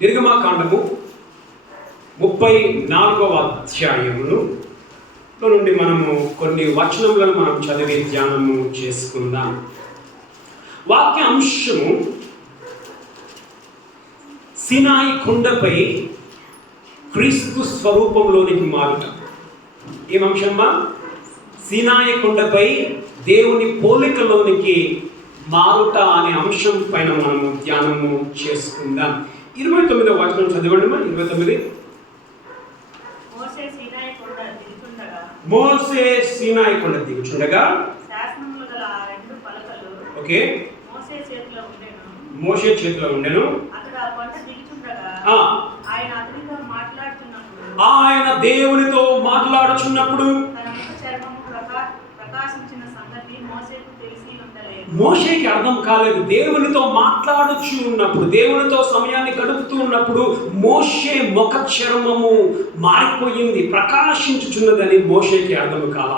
నిర్గమాకాండము 34వ అధ్యాయములో నుండి మనము కొన్ని వచనములను మనం చదివి ధ్యానము చేసుకుందాం. వాక్య అంశము సినాయి కొండపై క్రీస్తు స్వరూపంలోనికి మారుట. ఏం అంశమ్మా? సినాయి కొండపై దేవుని పోలికలోనికి మారుట అనే అంశం పైన మనము ధ్యానము చేసుకుందాం. 29వ వచనం చదవండి. 29. మోసే సీనాయి కొండ దిగుచుండగా ఓకే మోసే చేతిలో ఉండెను. ఆయన దేవునితో మాట్లాడుచున్నప్పుడు మోషేకి అర్థం కాలేదు. దేవునితో మాట్లాడుచు ఉన్నప్పుడు, దేవునితో సమయాన్ని గడుపుతూ ఉన్నప్పుడు మోషే ముఖ చర్మము మారిపోయింది, ప్రకాశించుచున్నదని మోషేకి అర్థం కాల.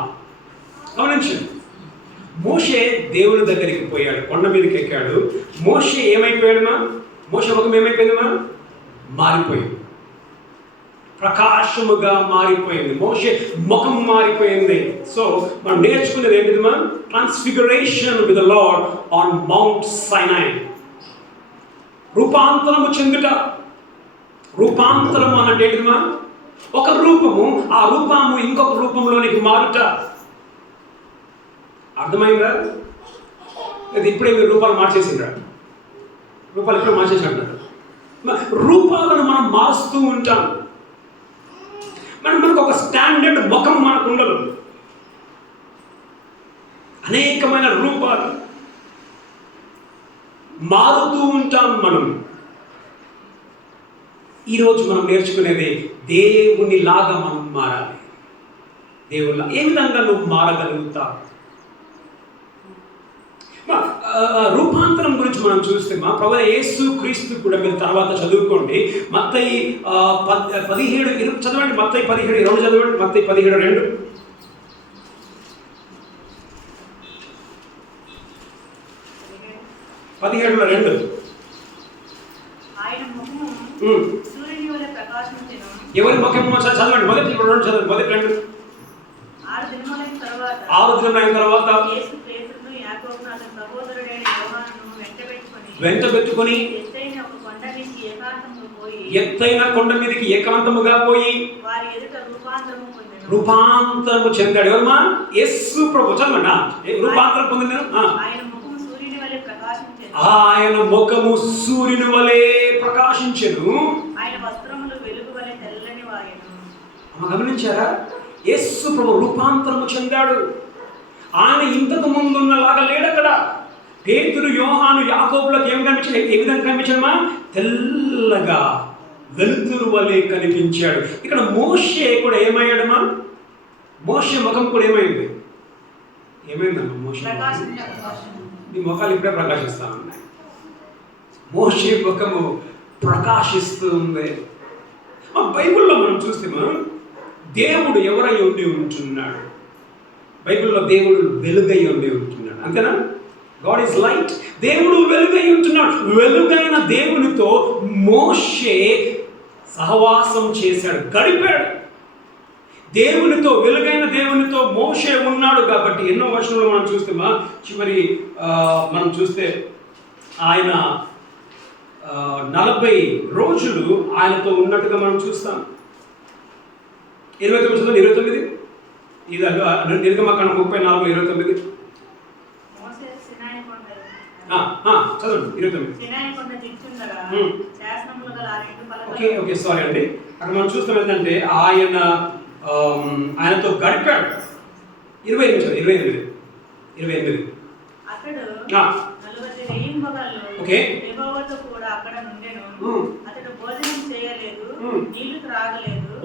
గమనించండి, మోషే దేవుని దగ్గరికి పోయాడు, కొండ మీదకి ఎక్కాడు. మోషే ఏమైపోయాడుమా? మోషే ముఖం ఏమైపోయిందమ్మా? మారిపోయింది, ప్రకాశముగా మారిపోయింది. మోషే ముఖం మారిపోయింది. సో మనం నేర్చుకునేది ఏంటిదిమా? Transfiguration with the lord on mount Sinai. రూపాంతరము చెందుట. రూపాంతరము అంటే ఏంటిదిమా? ఒక రూపము, ఆ రూపము ఇంకొక రూపంలోనికి మారుట. అర్థమైందా? ఇప్పుడే మీరు రూపాలు మార్చేసిండ్రా? రూపాలు ఇప్పుడే మార్చేసినట్టు. రూపాలను మనం మారుస్తూ ఉంటాం. మనకు ఒక స్టాండర్డ్ ముఖం మనకు ఉండదు. అనేకమైన రూపాలు మారుతూ ఉంటాం మనం. ఈరోజు మనం నేర్చుకునేది దేవుని లాగా మనం మారాలి. దేవునిలా ఏ విధంగా నువ్వు మారగలుగుతావు? రూపాంతరం గురించి మనం చూస్తే మా ప్రభువైన యేసు క్రీస్తు కూడా మీరు తర్వాత చదువుకోండి. మత్తయి 17 చదవండి. మత్తయి 17:2 చదవండి. మత్తయి 17:2. ఎవరి ముఖము చదవండి. మొదటి 2 చదవండి. మొదటి 2. 6 దినములైన తర్వాత వెంట పెట్టుకొని ఎత్తైన కొండ మీదకి ఏకాంతముగా పోయి రూపాంతరము చెందాడు. ఎవరమ్మా? యేసు ప్రభు. చదవండి. రూపాంతరం పొందిన ఆయన ముఖము సూర్యుని వలె ప్రకాశించెను. గమనించారా? యేసు ప్రభు రూపాంతరము చెందాడు. ఆయన ఇంతకు ముందున్నలాగా లేడక్కడ. పేతురు, యోహాను, యాకోబులకు ఏం కనిపించాడు? ఏ విధంగా కనిపించాడమ్మా? తెల్లగా వెలుతురు వలె కనిపించాడు. ఇక్కడ మోషే కూడా ఏమయ్యాడమ్మా? మోషే ముఖం కూడా ఏమైంది? ఏమైందమ్మా? మోషే ఈ ముఖాలు ఇప్పుడే ప్రకాశిస్తా ఉన్నాయి. మోషే ముఖము ప్రకాశిస్తూ ఉంది. బైబిల్లో మనం చూస్తే దేవుడు ఎవరై ఉండి ఉంటున్నాడు? బైబిల్లో దేవుడు వెలుగై ఉండి ఉంటున్నాడు. అంతేనా? God is light. దేవుడు వెలుగై ఉంటున్నాడు. వెలుగైన దేవునితో మోషే సహవాసం చేశాడు, గడిపాడు. దేవునితో, వెలుగైన దేవునితో మోషే ఉన్నాడు కాబట్టి ఎన్నో వచనంలో మనం చూస్తే చివరి మనం చూస్తే ఆయన 40 రోజులు ఆయనతో ఉన్నట్టుగా మనం చూస్తాం. 29 ఇది నిర్గమాకాండం 34:29. చదవండి. 29. ఓకే సారీ అండి. అక్కడ మనం చూస్తాం ఏంటంటే ఆయనతో గడిపాడు. 28. ఓకే.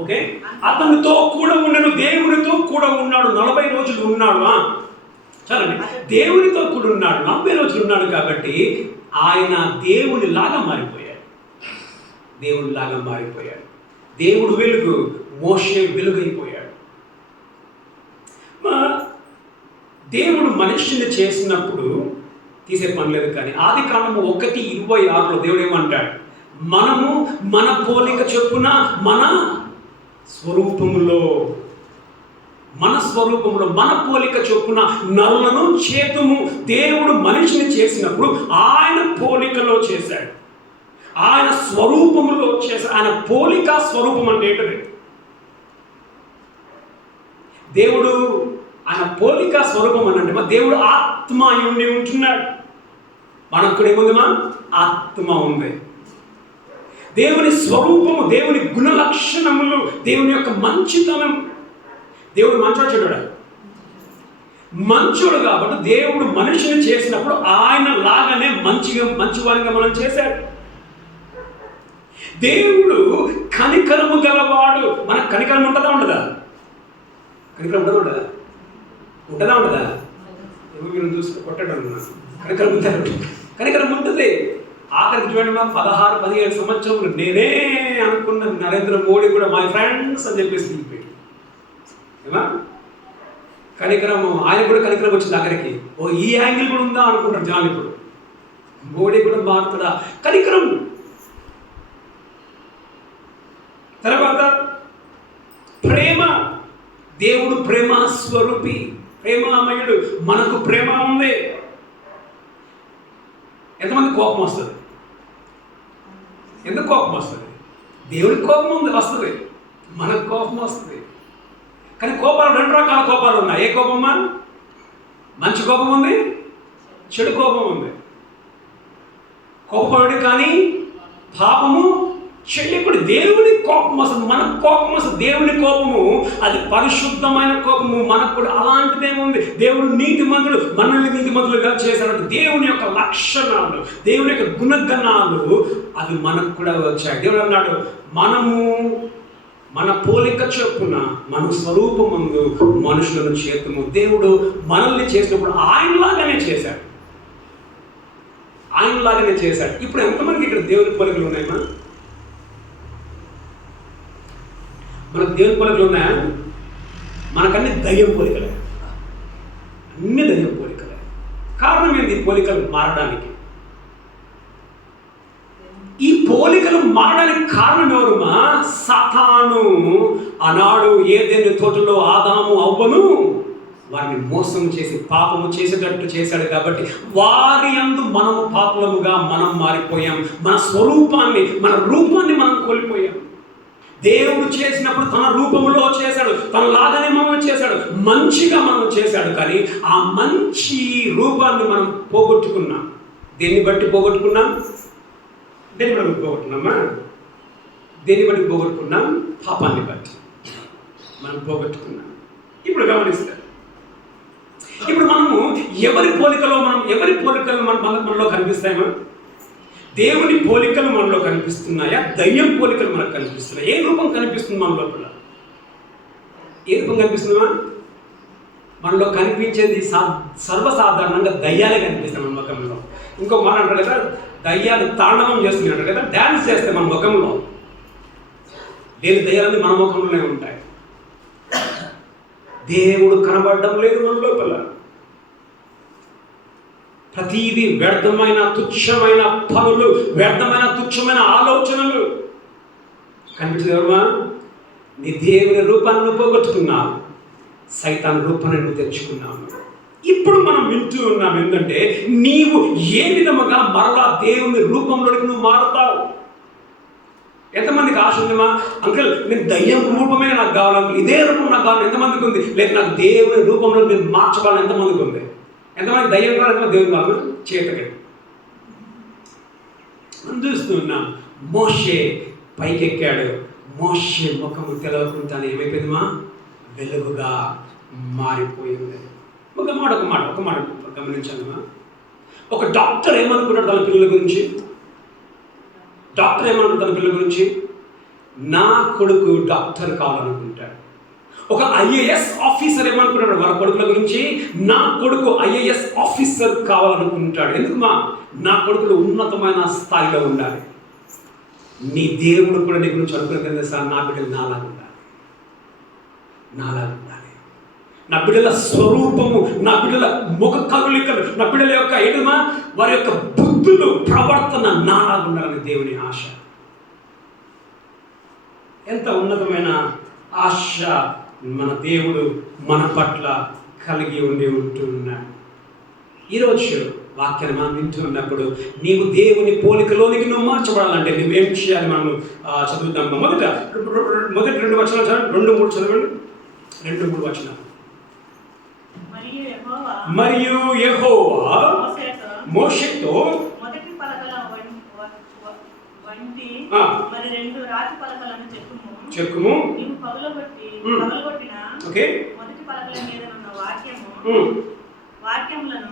ఓకే. అతనితో కూడా ఉండను, దేవునితో కూడా ఉన్నాడు. 40 రోజులు ఉన్నాడు. చాలండి. దేవునితో కూడా ఉన్నాడు, 40 రోజులు ఉన్నాడు కాబట్టి ఆయన దేవునిలాగా మారిపోయాడు. దేవునిలాగా మారిపోయాడు. దేవుడు వెలుగు, మోషే వెలుగైపోయాడు. దేవుడు మనిషిని చేసినప్పుడు తీసే పని లేదు. కానీ ఆదికాండము 1:26 దేవుడు ఏమంటాడు? మనము మన పోలిక చొప్పున మన స్వరూపములో మన పోలిక చొప్పున నరులను చేతుము. దేవుడు మనిషిని చేసినప్పుడు ఆయన పోలికలో చేశాడు, ఆయన స్వరూపములో చేశాడు. ఆయన పోలిక స్వరూపం అంటే ఏంటది? దేవుడు ఆయన పోలిక స్వరూపం అని అంటే దేవుడు ఆత్మ ఉండి ఉంటున్నాడు. మనకు కూడా ఏముంది? ఆత్మ ఉంది. దేవుని స్వరూపము, దేవుని గుణ లక్షణములు, దేవుని యొక్క మంచితనం. దేవుడు మంచోడు, చెడ్డోడా? మంచోడు. కాబట్టి దేవుడు మనిషిని చేసినప్పుడు ఆయన లాగానే మంచివారిగా మనం చేశాడు. దేవుడు కనికరము గలవాడు. మనకు కనికరం ఉంటుందా ఉండదా? కనికరం ఉండదా? మీరు చూసి కొట్టడం కనికరం ఉంటుంది. ఆఖరికి చూడండి, 16-17 సంవత్సరములు నేనే అనుకున్న నరేంద్ర మోడీ కూడా మై ఫ్రెండ్స్ అని చెప్పేసి దిగిపోయాడు. ఏమా కనికరము, ఆయన కూడా కనికరం వచ్చింది ఆఖరికి. ఈ యాంగిల్ కూడా ఉందా అనుకుంటారు జనాలు. ఇప్పుడు మోడీ కూడా మారుతుందా? కనికరం. తర్వాత ప్రేమ. దేవుడు ప్రేమ స్వరూపి, ప్రేమామయుడు. మనకు ప్రేమ ఉంది. ఎంతమంది కోపం వస్తుంది? ఎందుకు కోపం వస్తుంది? దేవుడికి కోపం ఉంది, వస్తుంది. మనకు కోపం వస్తుంది. కానీ కోపాలు 2 రకాల కోపాలు ఉన్నాయి. ఏ కోపమా? మంచి కోపం ఉంది, చెడు కోపం ఉంది. కోపపడు కానీ పాపము చెయ్యకుడు. దేవుని కోపం వస్తుంది, మనకు కోపం వస్తుంది. దేవుని కోపము అది పరిశుద్ధమైన కోపము. మనకు కూడా అలాంటిదేముంది. దేవుడు నీతిమంతుడు, మనల్ని నీతిమంతులుగా చేశాడు. దేవుని యొక్క లక్షణాలు, దేవుని యొక్క గుణగణాలు అవి మనకు కూడా వచ్చాయి. దేవుడు అన్నాడు, మనము మన పోలిక చొప్పున మన స్వరూపమందు మనుషులను చేతుము. దేవుడు మనల్ని చేసినప్పుడు ఆయనలాగానే చేశాడు. ఇప్పుడు ఎంతమందికి ఇక్కడ దేవుని పోలికలు ఉన్నాయమ్మా? మనకు దేవుని పోలికలు ఉన్నాయా? మనకన్నీ దయ్యం పోలికలే, అన్ని దయ్యం పోలికలే. కారణం ఏంటి పోలికలు మారడానికి? ఈ పోలికలు మారడానికి కారణం ఎవరుమా? సాతాను. ఆనాడు ఏదెను తోటలో ఆదాము అవ్వను వారిని మోసం చేసి పాపము చేసేటట్టు చేశాడు. కాబట్టి వారి యందు మనము పాపులముగా మనం మారిపోయాం. మన స్వరూపాన్ని, మన రూపాన్ని మనం కోల్పోయాం. దేవుడు చేసినప్పుడు తన రూపంలో చేశాడు, తన లాగానే మనం చేశాడు, మంచిగా మనం చేశాడు. కానీ ఆ మంచి రూపాన్ని మనం పోగొట్టుకున్నాం. దేన్ని బట్టి పోగొట్టుకున్నాం? దేన్ని బట్టి పోగొట్టుకున్నామా? దేన్ని బట్టి పోగొట్టుకున్నాం? పాపాన్ని బట్టి మనం పోగొట్టుకున్నాం. ఇప్పుడు గమనిస్తారు, ఇప్పుడు మనము ఎవరి పోలికలు మనలో కనిపిస్తాయమా? దేవుని పోలికలు మనలో కనిపిస్తున్నాయా? దయ్యం పోలికలు మనకు కనిపిస్తున్నాయి? ఏ రూపం కనిపిస్తుంది మన లోపల? ఏ రూపం కనిపిస్తుందా? మనలో కనిపించేది సర్వసాధారణంగా దయ్యాలే కనిపిస్తాయి మన ముఖంలో. ఇంకో మాట అంటారు కదా, దయ్యాలు తాండవం చేస్తున్నాయి అంటారు కదా, డ్యాన్స్ చేస్తే మన ముఖంలో. లేని దయ్యాలన్నీ మన ముఖంలోనే ఉంటాయి. దేవుడు కనబడడం లేదు మన లోపల. ప్రతిదీ వ్యర్థమైన తుచ్చమైన పనులు, వ్యర్థమైన తుచ్చమైన ఆలోచనలు. కనిపించలేవమ్మా? నీ దేవుని రూపాన్ని పోగొట్టుకున్నావు, సైతాన్ రూపాన్ని నువ్వు తెచ్చుకున్నావు. ఇప్పుడు మనం వింటూ ఉన్నాం ఏంటంటే, నీవు ఏ విధముగా మరలా దేవుని రూపంలోకి నువ్వు మారుతావు. ఎంతమందికి ఆశ ఉందమ్మా? అంకుల్ నేను దయ్యం రూపమే నాకు కావాలి, అంకుల్ ఇదే రూపం నాకు కావాలి. ఎంతమందికి ఉంది? లేదు నాకు దేవుని రూపంలో నేను మార్చబడాలి. ఎంతమందికి ఉంది? ఎంతమంది దయ్యం కావాలి? ఎంతమంది దేవుని వాళ్ళు చేతకి మనం చూస్తూ ఉన్నాం. మోషే పైకెక్కాడు. మోషే ముఖము తెలవకుండానే ఏమైపోయిందమ్మా? వెలుగుగా మారిపోయింది. ఒక మాట గమనించానమ్మా. ఒక డాక్టర్ ఏమనుకున్నాడు తన పిల్లల గురించి? తన పిల్లల గురించి నా కొడుకు డాక్టర్ కావాలనుకుంటాడు. ఒక ఐఏఎస్ ఆఫీసర్ ఏమనుకుంటాడు వాళ్ళ కొడుకుల గురించి? నా కొడుకు ఐఏఎస్ ఆఫీసర్ కావాలనుకుంటాడు. ఎందుకు? నా కొడుకులు ఉన్నతమైన స్థాయిలో ఉండాలి. నీ దేవుడు కూడా నీ గురించి అనుకునే సార్, నా బిడ్డలు నాలాగా ఉండాలి. నా బిడ్డల స్వరూపము, నా బిడ్డల ముఖ కదలికలు, నా బిడ్డల యొక్క వారి యొక్క బుద్ధులు, ప్రవర్తన నాలాగా ఉండాలని దేవుని ఆశ. ఎంత ఉన్నతమైన ఆశ మన దేవుడు మన పట్ల కలిగి ఉంటున్నాడు. ఈరోజు వాక్యాన్ని మనం వింటున్నప్పుడు నీవు దేవుని పోలికలోనికి నువ్వు మార్చబడాలంటే నువ్వేం చేయాలి? మనం చదువుతాం. మొదటి 2 వచనాలు చదవండి, 2-3 చదవండి. 2-3 వచనాలు. మరియు యెహోవా మోషేతో మొదటి పలకల వంటి మరి 2 రాతి పలకలను చెక్కుము. నీవు పగలగొట్టిన మొదటి పలకల మీద ఉన్న వాక్యములను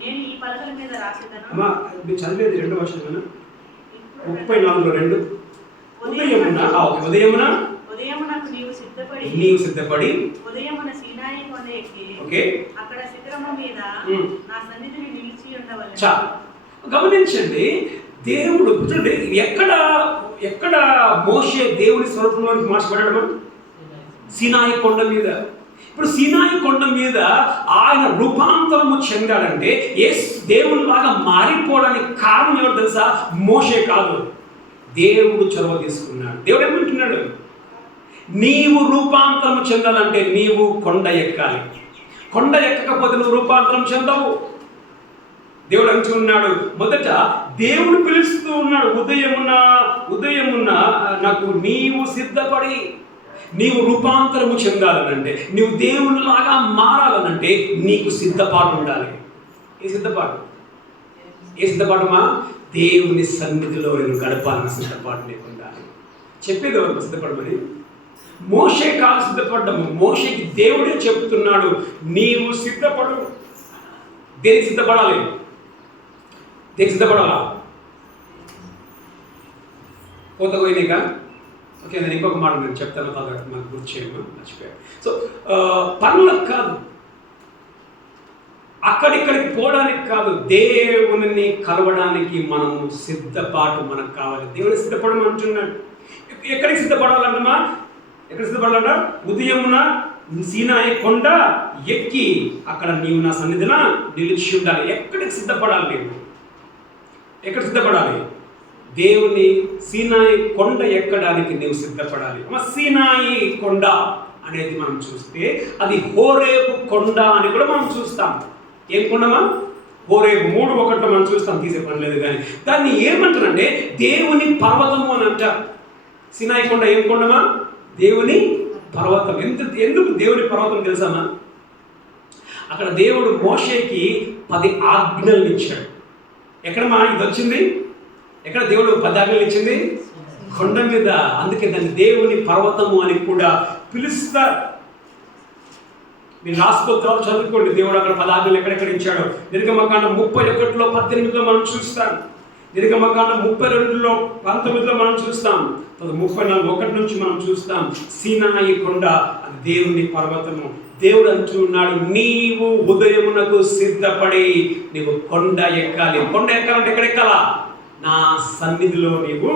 నేను ఈ పలకల మీద రాసేదను. చదివేది 2 వచనాలు 34:2. ఉదయమునకు నీవు సిద్ధపడి ఉదయమున సీనాయి కొండ ఎక్కి అక్కడ శిఖరము మీద నా సన్నిధిని నిలిచి ఉండవలెను. గమనించండి, దేవుడు చూడండి ఎక్కడ మోషే దేవుని స్వరూపంలోనికి మార్చబడ్డాడు? సీనాయి కొండ మీద. ఇప్పుడు సీనాయి కొండ మీద ఆయన రూపాంతరము చెందాడంటే దేవునిలాగా మారిపోవడానికి కారణం ఎవరు తెలుసా? మోషే కాదు, దేవుడు చొరవ తీసుకున్నాడు. దేవుడు ఏమంటున్నాడు? నీవు రూపాంతరం చెందాలంటే నీవు కొండ ఎక్కాలి. కొండ ఎక్కకపోతే నువ్వు రూపాంతరం చెందవు. దేవుడు అంటున్నాడు, మొదట దేవుడు పిలుస్తూ ఉన్నాడు, ఉదయమున నాకు నీవు సిద్ధపడి, నీవు రూపాంతరము చెందాలనంటే, నీవు దేవునిలాగా మారాలనంటే నీకు సిద్ధపాటు ఉండాలి. ఏ సిద్ధపాటుమా? దేవుని సన్నిధిలో నేను గడపాలన్న సిద్ధపాటు నీకు ఉండాలి. చెప్పేది ఎవరు సిద్ధపడమని? మోషే కాదు సిద్ధపడ్డము. మోషేకి దేవుడే చెప్తున్నాడు, నీవు సిద్ధపడు. దేనికి సిద్ధపడాలి? సిద్ధపడాలా? పోతపోయినాక ఓకే, నేను ఇంకొక మాట నేను చెప్తాను, మాకు గుర్తు చేయము, మర్చిపోయాను. సో పనులకు కాదు, అక్కడిక్కడికి పోవడానికి కాదు, దేవుని కలవడానికి మనము సిద్ధపాటు మనకు కావాలి. దేవుని సిద్ధపడమంటున్నాడు. ఎక్కడికి సిద్ధపడాలన్నమా? ఎక్కడ సిద్ధపడాలంట? ఉదయమున సీనాయి కొండ ఎక్కి అక్కడ నీవు నా సన్నిధిన నిలిచి ఉండాలి. ఎక్కడికి సిద్ధపడాలి? నీవు ఎక్కడ సిద్ధపడాలి? దేవుని సీనాయి కొండ ఎక్కడానికి నీవు సిద్ధపడాలి. సీనాయి కొండ అనేది మనం చూస్తే అది హోరేబు కొండ అని కూడా మనం చూస్తాం. ఏం కొండమా? హోరేబు 3:1 మనం చూస్తాం, తీసే పని లేదు. కానీ దాన్ని ఏమంటారంటే దేవుని పర్వతము అని అంటారు. సీనాయి కొండ ఏం కొండమా? దేవుని పర్వతం. ఎందుకు దేవుని పర్వతం తెలుసామా? అక్కడ దేవుడు మోషేకి 10 ఆజ్ఞలు ఇచ్చాడు. ఎక్కడమా ఇది వచ్చింది? ఎక్కడ దేవుడు 10 ఆజ్ఞలు ఇచ్చింది? కొండ మీద. అందుకే దాన్ని దేవుని పర్వతము అని కూడా పిలుస్తారు. మీరు రాసుకోవాలి, చదువుకోండి. దేవుడు అక్కడ 10 ఆజ్ఞలు ఎక్కడెక్కడ ఇచ్చాడో. నిర్గమకాండం 31లో 18లో మనం చూస్తాం. నిర్గమకాండం 32లో 19లో మనం చూస్తాం. 34:1 నుంచి మనం చూస్తాం. సీనాయి కొండ అది దేవుని పర్వతము. దేవుడు అంటున్నాడు, నీవు ఉదయమునకు సిద్ధపడి నీవు కొండ ఎక్కాలి. కొండ ఎక్కాలంటే ఎక్కడ ఎక్కాలా? నా సన్నిధిలో నీవు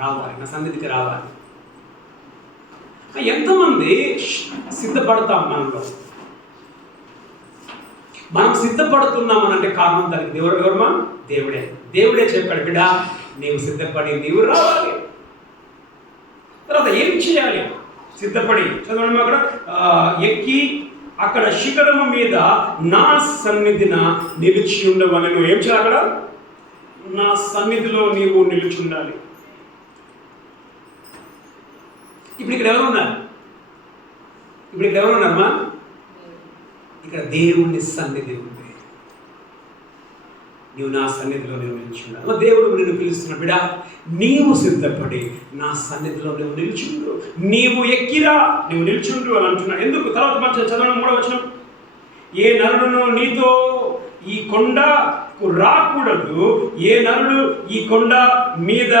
రావాలి, నా సన్నిధికి రావాలి. ఎంతమంది సిద్ధపడతాం? మనం సిద్ధపడుతున్నామనంటే కారణం దానికి ఎవరమా? దేవుడే చెప్పాడు, బిడ్డ నీవు సిద్ధపడి నీవు రావాలి. తర్వాత ఏం చేయాలి? సిద్ధపడి చదవండి. అక్కడ ఎక్కి అక్కడ శిఖరము మీద నా సన్నిధిన నిలిచి ఉండవని. నువ్వు ఏం చేయాలి? అక్కడ నా సన్నిధిలో నీవు నిలిచి ఉండాలి. ఇప్పుడు ఇక్కడ ఎవరున్నారమ్మా? ఇక్కడ దేవుని సన్నిధి ఉంది. నీవు నా సన్నిధిలో నేను నిలిచి ఉండాలి. దేవుడు నిన్ను పిలుస్తున్నాడు, బిడ్డ నీవు సిద్ధపడి నా సన్నిధిలో నువ్వు నిలిచిండు, నీవు ఎక్కిరా, నువ్వు నిలిచిండు అని అంటున్నాడు. ఎందుకు? తర్వాత మంచి చదవడం 3వ వచనం. ఏ నరుడును నీతో ఈ కొండకు రాకూడదు, ఏ నరుడు ఈ కొండ మీద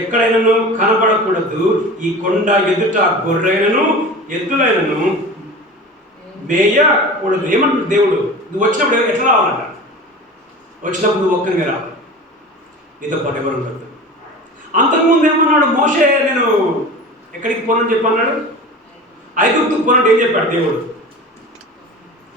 ఎక్కడైనాను కనబడకూడదు, ఈ కొండ ఎదుట గొర్రెలను ఎద్దులైనను మేయకూడదు. ఏమంటున్నాడు దేవుడు? నువ్వు వచ్చినప్పుడు ఎట్లా రావాలంట? వచ్చినప్పుడు నువ్వు ఒక్కరిగా రావాలి, నీతో పాటు ఎవరు ఉండదు. అంతకుముందు ఏమన్నాడు మోషే? నేను ఎక్కడికి పోనని చెప్పన్నాడు? ఐగుప్తుకు పోనంటే ఏం చెప్పాడు దేవుడు?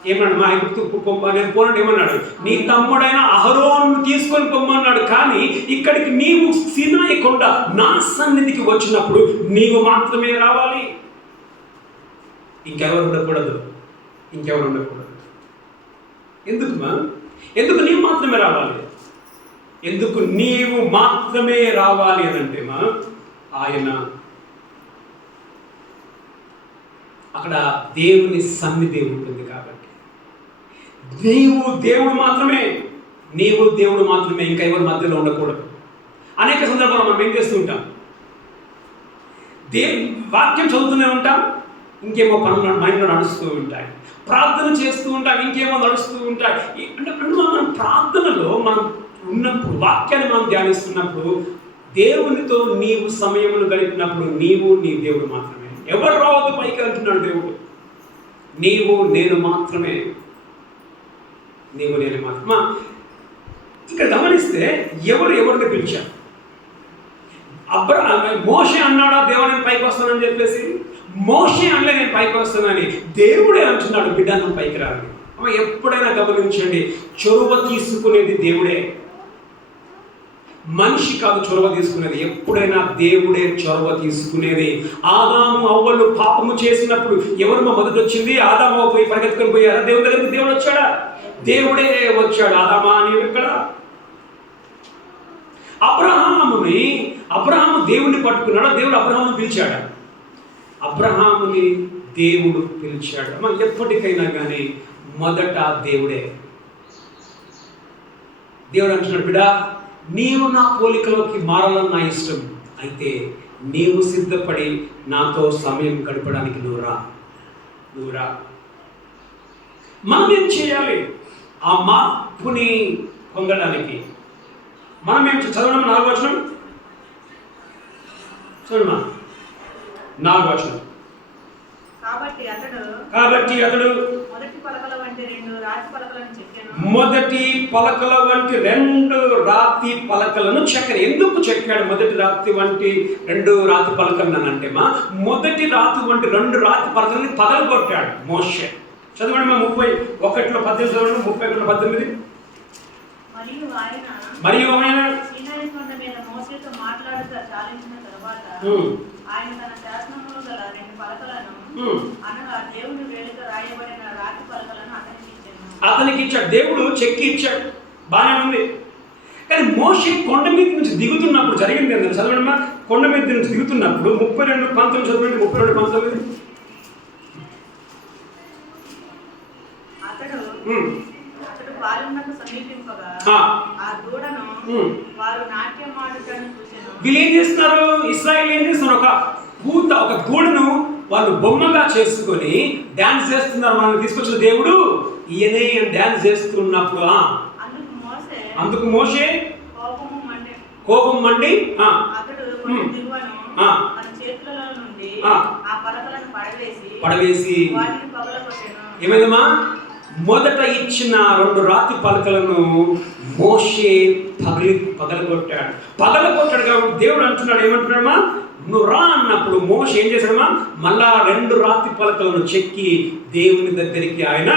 ఏమన్నాడు? మా ఐగుప్తుకు నేను పోనంటే ఏమన్నాడు? నీ తమ్ముడైన అహరోను తీసుకొని పొమ్మన్నాడు. కానీ ఇక్కడికి నీవు సీనాయి కొండ నా సన్నిధికి వచ్చినప్పుడు నీవు మాత్రమే రావాలి, ఇంకెవరు ఉండకూడదు, ఇంకెవరు ఉండకూడదు. ఎందుకు నీవు మాత్రమే రావాలి? ఎందుకు నీవు మాత్రమే రావాలి అని అంటే ఆయన అక్కడ దేవుని సన్నిధి ఉంటుంది కాబట్టి దేవుడు మాత్రమే, నీవు దేవుడు మాత్రమే, ఇంకా ఎవరి మధ్యలో ఉండకూడదు. అనేక సందర్భాలు మనం ఏం చేస్తూ ఉంటాం, వాక్యం చదువుతూనే ఉంటాం, ఇంకేమో పనులు మైండ్లో నడుస్తూ ఉంటాయి, ప్రార్థన చేస్తూ ఉంటాం, ఇంకేమో నడుస్తూ ఉంటాయి. అంటే మనం ప్రార్థనలో మనం ఉన్నప్పుడు, వాక్యాన్ని మనం ధ్యానిస్తున్నప్పుడు, దేవునితో నీవు సమయమును గడిపినప్పుడు నీవు నీ దేవుడు మాత్రమే, ఎవరు రావద్దు పైకి అంటున్నాడు దేవుడు. నీవు నేను మాత్రమే, నీవు నేను మాత్రమే. ఇక్కడ గమనిస్తే ఎవరిని పిలిచారు? మోషే అన్నాడా దేవుని పైకి వస్తానని చెప్పేసి? మోషే అనలే నేను పైకి వస్తానని, దేవుడే అంటున్నాడు బిడ్డ నువ్వు పైకి రాని. ఎప్పుడైనా గమనించండి, చొరవ తీసుకునేది దేవుడే, మనిషి కాదు చొరవ తీసుకునేది. ఎప్పుడైనా దేవుడే చొరవ తీసుకునేది. ఆదాము అవ్వలు పాపము చేసినప్పుడు ఎవరు మొదట వచ్చింది? ఆదాము పోయి పరిగెత్తుకొని పోయారా దేవుడి దగ్గరికి? దేవుడు వచ్చాడా? దేవుడే వచ్చాడు. ఆదామా నీవు ఎక్కడ? అబ్రహాము దేవుణ్ణి పట్టుకున్నాడా? దేవుడు అబ్రహామును పిలిచాడా? అబ్రహాముని దేవుడు పిలిచాడు. ఎప్పటికైనా కానీ మొదట దేవుడే. దేవుడు అంటున్నాడు, బిడ్డా నీవు నా పోలికలోకి మారాలని నా ఇష్టం, అయితే నీవు సిద్ధపడి నాతో సమయం గడపడానికి నువ్వు రా. మనం ఏం చేయాలి ఆ మార్పుని పొందడానికి? మనం ఏం చదవడం? 4వ వచనం చూడమా, 4వ వచనం. కాబట్టి అతడు మొదటి పలకల వంటి 2 రాతి పలకలను చెక్కను. ఎందుకు చెక్కాడు మొదటి రాతి వంటి 2 రాతి పలకలను అంటే మొదటి రాతి వంటి 2 రాతి పలకలను పగలగొట్టాడు మోషే. చదవండి 31:18 చదవండి, 31:18. మరియు ఆయన సీనాయి కొండ మీద మోషేతో మాట్లాడుతూ చాలించిన తరువాత ఆయన తన శాసనములో గల 2 పలకలను అనగా దేవుని వేలితో రాయబడిన రాతి పలకలను అతనికి ఇచ్చాడు. దేవుడు చెక్కి ఇచ్చాడు, బాగానే ఉంది. కానీ మోషే కొండ మీద నుంచి దిగుతున్నప్పుడు జరిగింది ఏంటంటే, చదవండి కొండ మీద నుంచి దిగుతున్నప్పుడు 32:19 చదవండి, 32:19. అతడు బాలునకు సమీపింపగా ఆ దూడను వారు నాట్యం ఆడుటను చూశాను. వీళ్ళు ఏం చేస్తున్నారు? ఇశ్రాయేలు ఏం చేస్తున్నారు? ఒక దూడను వాళ్ళు బొమ్మగా చేసుకొని డాన్స్ చేస్తున్నారు. మనల్ని తీసుకొచ్చిన దేవుడు ఈయనే డాన్స్ చేస్తున్నప్పుడు అందుకు మోషే కోపం మండి పడవేసి ఏమైందమ్మా? మొదట ఇచ్చిన 2 రాతి పలకలను మోషే పగలగొట్టాడు కాబట్టి దేవుడు అంటున్నాడు, ఏమంటున్నాడమ్మా? నువ్వు రా అన్నప్పుడు మోషే ఏం చేశాడమ్మా? మళ్ళా 2 రాతి పలకలను చెక్కి దేవుని దగ్గరికి ఆయన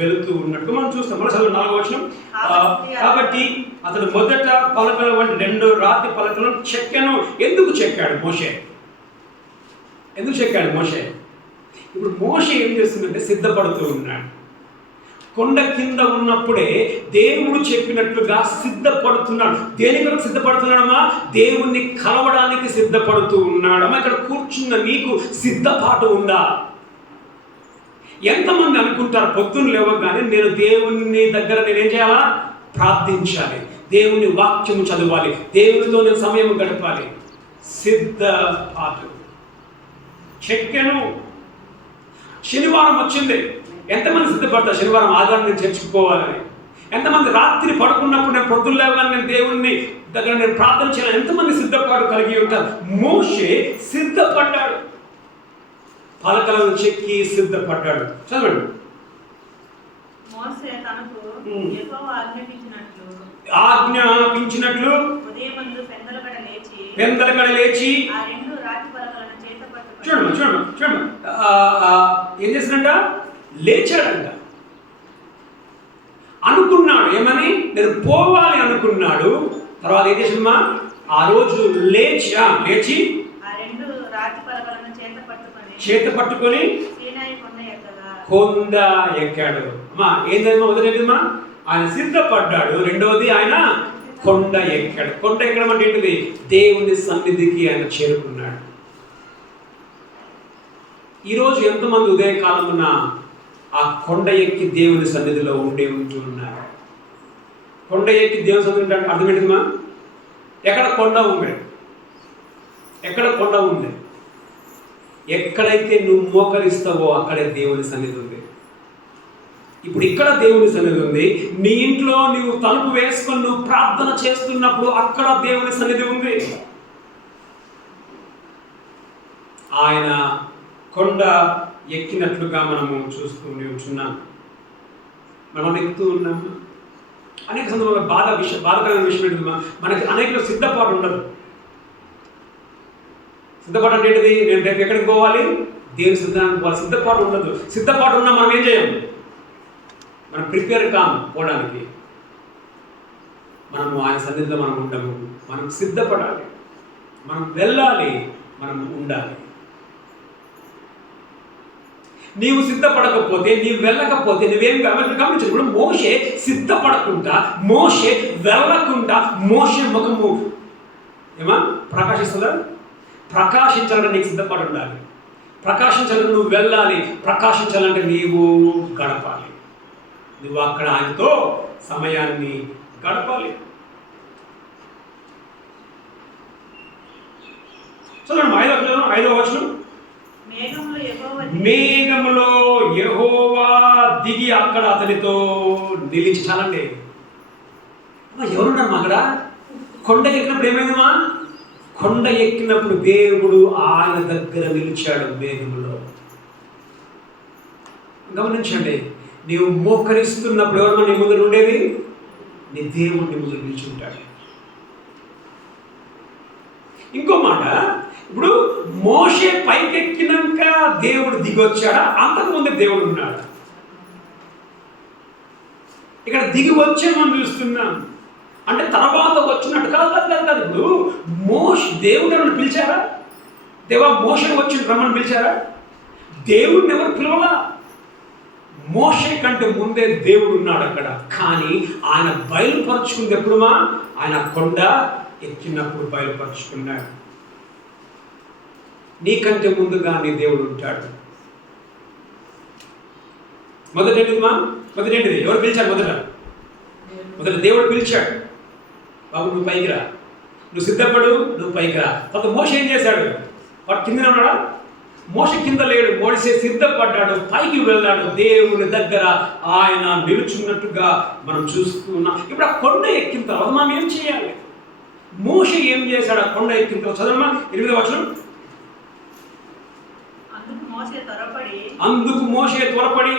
వెళుతూ ఉన్నట్టు మనం చూస్తాం. మన చదువు 4వ వచనం. కాబట్టి అతడు మొదట పలకల వంటి 2 రాతి పలకలను చెక్కాను. ఎందుకు చెక్కాడు మోషే? ఇప్పుడు మోషే ఏం చేస్తుందంటే సిద్ధపడుతూ ఉన్నాడు. కొండ కింద ఉన్నప్పుడే దేవుడు చెప్పినట్లుగా సిద్ధపడుతున్నాడు. దేని కొరకు సిద్ధపడుతున్నాడమ్మా? దేవుణ్ణి కలవడానికి సిద్ధపడుతూ ఉన్నాడమ్మా. ఇక్కడ కూర్చున్న నీకు సిద్ధపాటు ఉందా? ఎంతమంది అనుకుంటారు పొద్దున్న లేవగానే నేను దేవుని దగ్గర నేనేం చేయాలా? ప్రార్థించాలి, దేవుని వాక్యము చదవాలి, దేవునితో నేను సమయం గడపాలి. సిద్ధపాటు చెక్కెను. శనివారం వచ్చింది, ఎంతమంది సిద్ధపడతారు? శనివారం ఆదివారం నేను చర్చికి పోవాలని. ఎంతమంది రాత్రి పడుకున్నప్పుడు నేను పొద్దున్న లేవగానే నేను దేవుని దగ్గర నేను ప్రార్థన చేయాలని ఎంతమంది సిద్ధపాటు కలిగి ఉంటారు? మోషే సిద్ధపడ్డాడు, పలకలను చెక్కి సిద్ధపడ్డాడు. చదవండి. మోషే తనకు యెహోవా ఆజ్ఞాపించినట్లు ఉదయమందు పెందలకడ లేచి ఆ 2 రాతి పలకలను చేత పట్టుకొని చూడమ్మా ఏం చేసినట్ట? లేచాడంట. అనుకున్నాడు ఏమని? నేను పోవాలి అనుకున్నాడు. తర్వాత ఏం చేసిందమ్మా? ఆ రోజు లేచి ఆ రెండు రాతి పలకలను చేత పట్టుకొని సీనాయి కొండ ఎక్కాడు. అమ్మా ఏంటమ్మా మొదటిదమ్మా ఆయన సిద్ధపడ్డాడు, రెండవది ఆయన కొండ ఎక్కాడు. కొండ ఎక్కడం అంటే ఏంటిది? దేవుని సన్నిధికి ఆయన చేరుకున్నాడు. ఈరోజు ఎంతమంది ఉదయకాలమున ఆ కొండ ఎక్కి దేవుని సన్నిధిలో ఉంటున్నారు? కొండ ఎక్కి దేవుని సన్నిధి ఉంటాడు అర్థం ఏంటిదమ్మా? ఎక్కడ కొండ ఉంది? ఎక్కడ కొండ ఉంది? ఎక్కడైతే నువ్వు మోకరిస్తావో అక్కడే దేవుని సన్నిధి ఉంది. ఇప్పుడు ఇక్కడ దేవుని సన్నిధి ఉంది. నీ ఇంట్లో నువ్వు తలుపు వేసుకొని నువ్వు ప్రార్థన చేస్తున్నప్పుడు అక్కడ దేవుని సన్నిధి ఉంది. ఆయన కొండ ఎక్కినట్లుగా మనము చూస్తూ ఉంటున్నాం. మనం ఎక్కుతూ ఉన్నాము. అనేక సందర్భంలో బాధకరమైన విషయం ఏంటమ్మా, మనకి అనేక సిద్ధపాటు ఉండదు. సిద్ధపాటు అంటే ఏంటిది? నేను రేపు ఎక్కడికి పోవాలి? దేవుని సిద్ధానికి పోవాలి. సిద్ధపాటు ఉండదు. సిద్ధపాటు ఉన్నా మనం ఏం చేయం? మనం ప్రిపేర్ కాం పోవడానికి. మనము ఆయన సన్నిధిలో మనం ఉంటాము. మనం సిద్ధపడాలి, మనం వెళ్ళాలి, మనం ఉండాలి. నీవు సిద్ధపడకపోతే, నీవు వెళ్ళకపోతే నువ్వేం గమనించప్పుడు మోషే సిద్ధపడకుండా, మోషే వెళ్ళకుండా, మోషే ముఖము ప్రకాశిస్తుందా? ప్రకాశించాలంటే నీకు సిద్ధపడి ఉండాలి. ప్రకాశించాలంటే నువ్వు వెళ్ళాలి. ప్రకాశించాలంటే నీవు గడపాలి. నువ్వు అక్కడ ఆయనతో సమయాన్ని గడపాలి. చూడండి 5వ వచనం. మేఘములో యెహోవా దిగి అక్కడ అతనితో నిలిచి. చాలండి. ఎవరున్నారు అక్కడ? కొండ ఎక్కినప్పుడు ఏమైందమ్మా? కొండ ఎక్కినప్పుడు దేవుడు ఆయన దగ్గర నిలిచాడు మేఘములో. గమనించండి, నీవు మోకరిస్తున్నప్పుడు ఎవరన్నా నీ ముందు ఉండేది? నీ దేవుడు నీ ముందు నిలిచుంటాడు. ఇంకో మాట, ఇప్పుడు మోషే పైకెక్కినాక దేవుడు దిగొచ్చాడా? అంతకుముందే దేవుడు ఉన్నాడు. ఇక్కడ దిగి వచ్చే మనం చూస్తున్నాం. అంటే తర్వాత వచ్చినట్టు కాదు. ఇప్పుడు దేవుడు ఎవరిని పిలిచారా? దేవా మోషే వచ్చి రమ్మని పిలిచారా? దేవుడిని ఎవరు పిలవలా. మోషే కంటే ముందే దేవుడు ఉన్నాడు అక్కడ. కానీ ఆయన బయలుపరుచుకుంది ఎప్పుడుమా? ఆయన కొండ ఎక్కినప్పుడు బయలుపరుచుకున్నాడు. నీకంటే ముందుగా నీ దేవుడు ఉంటాడు. మొదటేంటిది? ఎవరు పిలిచారు? మొదట దేవుడు పిలిచాడు. బాబు నువ్వు పైకి రా, నువ్వు సిద్ధపడు, నువ్వు పైకి రా. తర్వాత మోషే ఏం చేశాడు? వాడు కిందనే ఉన్నాడా? మోషే కింద లేడు. మోషే సిద్ధపడ్డాడు, పైకి వెళ్ళాడు. దేవుని దగ్గర ఆయన నిలుచున్నట్టుగా మనం చూస్తూ ఉన్నాం. ఇప్పుడు ఆ కొండ ఎక్కిన తర్వాత మనం ఏం చేయాలి? మోషే ఏం చేశాడు ఆ కొండ ఎక్కిన తర్వాత? చదవమ్మా 8వ వచనం. అందుకు మోషే త్వరపడి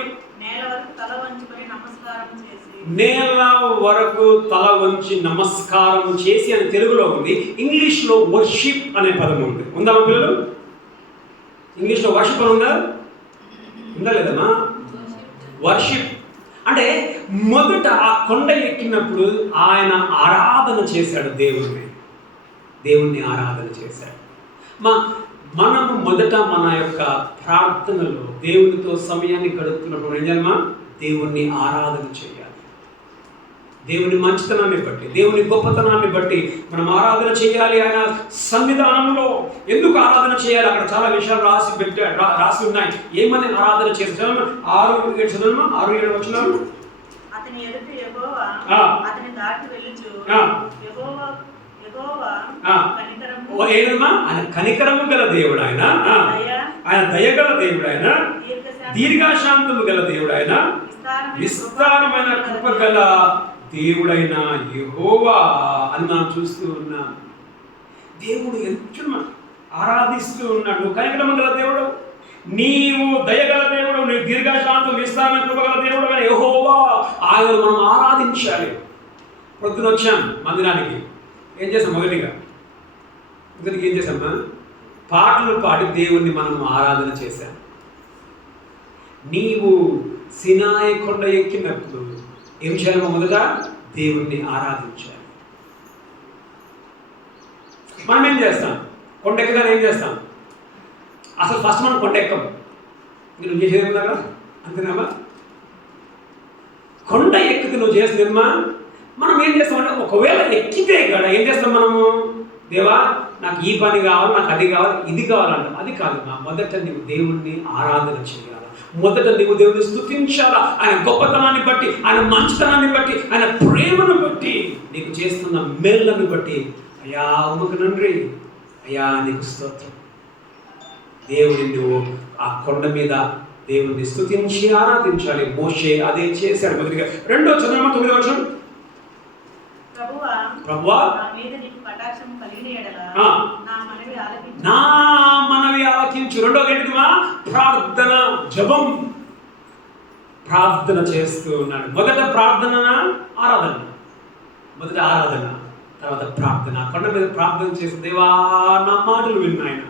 నేల వరకు తల వంచి నమస్కారం చేసి అని తెలుగులో ఉంది. ఇంగ్లీష్లో వర్షిప్ అనే పదం ఉంది. ఉందా మా పిల్లలు? ఇంగ్లీష్లో వర్షిప్ అని ఉందా లేదమ్మా? వర్షిప్ అంటే మొదట ఆ కొండ ఎక్కినప్పుడు ఆయన ఆరాధన చేశాడు. దేవుణ్ణి ఆరాధన చేశాడు. మనము మొదట మన యొక్క ప్రార్థనలో దేవునితో సమయాన్ని గడుపుతున్నప్పుడు ఏం చేయాలమ్మా? దేవుణ్ణి ఆరాధన చేయాలి. దేవుని మంచితనాన్ని బట్టి, దేవుని గొప్పతనాన్ని బట్టి మనం ఆరాధన చేయాలి. ఆయన సన్నిధానంలో ఎందుకు ఆరాధన చేయాలి? అక్కడ చాలా విషయాలు రాసి ఉన్నాయి. ఏమని ఆరాధన చేస్తాం? 6-7 వచనాలు. అతని ఎదుట యెహోవా అతని దాటి వెళ్ళుచు ఆయన కనికరము గల దేవుడు, ఆయన దయగల దేవుడు, ఆయన దీర్ఘశాంతము గల దేవుడు, ఆయన విస్తారమైన కృప గల దేవుడైన యెహోవా అని మనం చూస్తూ ఉన్నాం. దేవుడు ఎంత ఆరాధిస్తూ ఉన్నాడు. కనికరము గల దేవుడు, నీవు దయగల దేవుడు, నీవు దీర్ఘశాంతం విస్తారమైన కృప గల దేవుడు అయిన యెహోవా. ఆయన మనం ఆరాధించాలి. పొద్దున వచ్చాం మందిరానికి, ఏం చేసాం? మొదటిగా ఏం చేసామా? పాటలు పాడి దేవుణ్ణి మనం ఆరాధన చేశాం. నీవు సినాయి కొండ ఎక్కినప్పుడు ఏం చేయాలి? మొదట దేవుణ్ణి ఆరాధించాలి. మనం ఏం చేస్తాం? కొండ ఎక్కగానే ఏం చేస్తాం? అసలు ఫస్ట్ మనం కొండ ఎక్కం. నువ్వు చేసేది ఉందా కదా, అంతేనామా? కొండ ఎక్కితే నువ్వు చేసేదేమా, మనం ఏం చేస్తామంటే ఒకవేళ ఎక్కితే ఇక్కడ ఏం చేస్తాం మనము? దేవా నాకు ఈ పని కావాలి, నాకు అది కావాలి, ఇది కావాలంట. అది కాదు, మొదట నీవు దేవుణ్ణి ఆరాధన చేయాలి. మొదట నీవు దేవుని స్తుతించాలా. ఆయన గొప్పతనాన్ని బట్టి, ఆయన మంచితనాన్ని బట్టి, ఆయన ప్రేమను బట్టి, నీకు చేస్తున్న మేళ్ళను బట్టి, అయ్యా ఉమకు నండ్రి, అయ్యా నీకు స్తోత్రం. దేవుని నువ్వు ఆ కొండ మీద దేవుని స్తుతించి ఆరాధించాలి. మోషే అదే చేశాడు. మొదటిగా 2వ చదవమా 9వ వచనం. ప్రభువా నా మీద నీకు కటాక్షం కలిగిన యెడల నా మనవి ఆలకించు. 2వ ఏంటిదిమా? ప్రార్థన, జపం. ప్రార్థన చేస్తూ ఉన్నాడు. మొదట ప్రార్థన, ఆరాధన. మొదట ఆరాధన, తర్వాత ప్రార్థన. కొండ మీద ప్రార్థన చేసి, దేవా నా మాటలు విన్నాయన.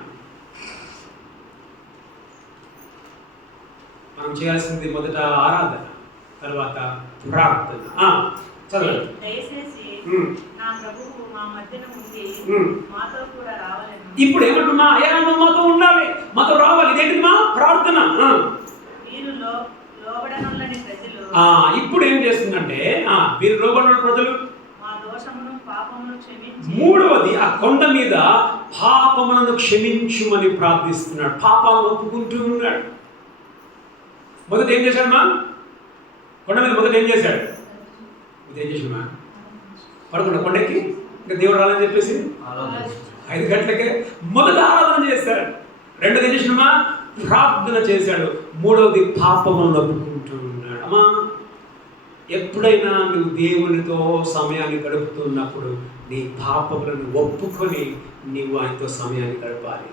మనం చేయాల్సింది మొదట ఆరాధన, తర్వాత ప్రార్థన. చదవండి. దయచేసి నా ప్రభువు మా మధ్యన ఉండి మాతో కూడా రావాలని. ఇప్పుడు ఏమంటున్నా? అయ్యా నువ్వు మాతో ఉండాలి, మాతో రావాలి. ఇదేంటిమా? ప్రార్థన. వీరు లోబడనులని ప్రజలు ఇప్పుడు ఏం చేస్తుందంటే వీరు లోబడిన ప్రజలు మా దోషమును పాపమును క్షమించి. 3వది ఆ కొండ మీద పాపములను క్షమించుమని ప్రార్థిస్తున్నాడు. పాపాలను ఒప్పుకుంటూ ఉన్నాడు. మొదట ఏం చేశాడమ్మా? కొండ మీద మొదట ఏం చేశాడు? ఏం చేసామా? పడుకున్నా కొండకి, ఇంకా దేవుడు రాలని చెప్పేసి 5 గంటలకే మొదట ఆరాధన చేశాడు. 2వది ఏం చేసినమా? ప్రార్థన చేశాడు. 3వది పాపములను ఒప్పుకుంటూ ఉన్నాడు. అమ్మా, ఎప్పుడైనా నువ్వు దేవునితో సమయాన్ని గడుపుతున్నప్పుడు నీ పాపములను ఒప్పుకొని నీవు ఆయనతో సమయాన్ని గడపాలి.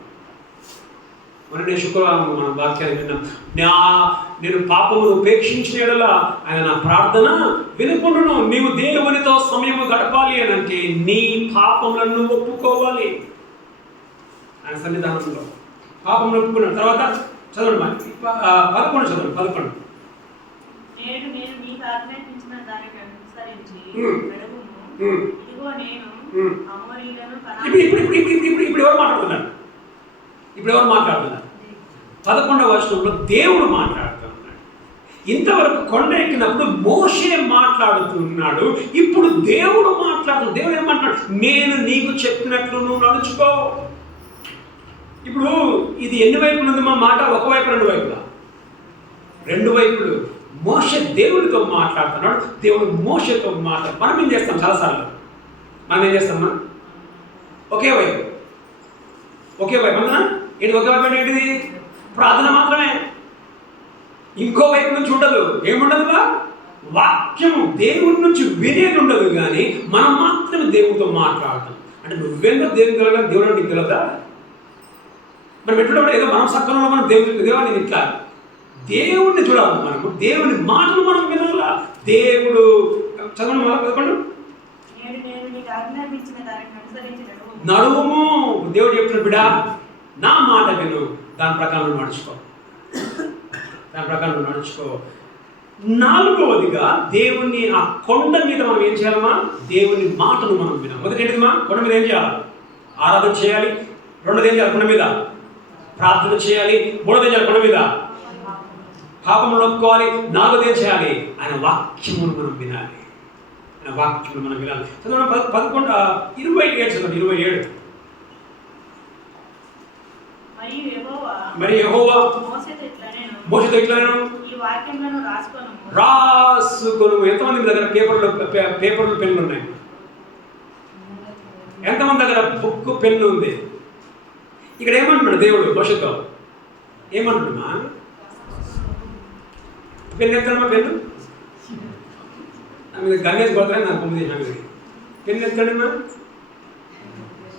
మొన్న శుక్రవారం మన వాక్యాన్ని విన్నాం. నేను పాపమును ఉపేక్షించిన యెడల ఆయన నా ప్రార్థన వినుకుంటును. నీవు దేవునితో సమయము గడపాలి అని అంటే నీ పాపములను ఒప్పుకోవాలి. ఆయన సన్నిధానంలో పాపమును ఒప్పుకున్నాడు. తర్వాత చదవండి 11 చదవండి. 11. నేను మీకు ఆజ్ఞాపించిన దానికి అనుసరించి నడువుము. ఇదిగో నేను అమోరీయులను ఇప్పుడు ఎవరు మాట్లాడుతున్నారు? 11వ వచనంలో దేవుడు మాట్లాడుతున్నాడు. ఇంతవరకు కొండ ఎక్కినప్పుడు మోషే మాట్లాడుతున్నాడు. ఇప్పుడు దేవుడు మాట్లాడుతున్నాడు. దేవుడు ఏమంటాడు? నేను నీకు చెప్పినట్లు నువ్వు నడుచుకో. ఇప్పుడు ఇది ఎన్ని వైపులు ఉంది మా మాట? ఒకవైపు, 2 వైపులా? 2 వైపులు. మోషే దేవుడితో మాట్లాడుతున్నాడు, దేవుడు మోషేతో మాట్లాడు. మనం ఏం చేస్తాం? చాలాసార్లు మనం ఏం చేస్తామా? ఒకే వైపు అన్నా ఏంటి? ఒకే వైపు అంటే ఏంటిది? ప్రార్థన మాత్రమే. ఇంకో వైపు నుంచి ఉండదు. ఏముండదుగా? వాక్యము దేవుడి నుంచి వినేది ఉండదు. కానీ మనం మాత్రమే దేవుడితో మాట్లాడతాం. అంటే నువ్వేందో దేవుని కలగా, దేవుడు నీకు కలదా? మనం ఎట్లా ఏదో మనం సక్కనంలో మనం దేవా నేను ఇట్లా దేవుడిని చూడాలి. మనము దేవుని మాటలు మనం వినాలా. దేవుడు చదవండి, మళ్ళీ 11. నడువుము. దేవుడు చెప్తున్న బిడ్డ నా మాట విను, దాని ప్రకారం నడుచుకో. 4వదిగా దేవుని ఆ కొండ మీద మనం ఏం చేయాలమ్మా? దేవుని మాటను మనం వినాలి. మొదటి ఏంటిదమ్మా? కొండ మీద ఏం చేయాలి? ఆరాధన చేయాలి. 2వది ఏం చేయాలి? కొండ మీద ప్రార్థన చేయాలి. 3వది ఏం చేయాలి? కొండ మీద పాపమును ఒప్పుకోవాలి. 4వది ఏం చేయాలి? ఆయన వాక్యమును మనం వినాలి. వాక్యం మనం వినాలి. 27 చదవండి. 27. మరి యెహోవా మోషేతో ఇట్లా రాసుకొను. ఎంతమంది దగ్గర పేపర్లు పెన్నులు ఉన్నాయి? ఎంతమంది దగ్గర బుక్ పెన్ను ఉంది? ఇక్కడ ఏమంటున్నాడు దేవుడు మోషేతో? ఏమంటున్నా? పెన్ను ఎత్తడమ్మా, పెన్ను మీద గణేష్ పోతారని నాకు ముందు చేసిన పెన్ను ఎత్తడమ్మా.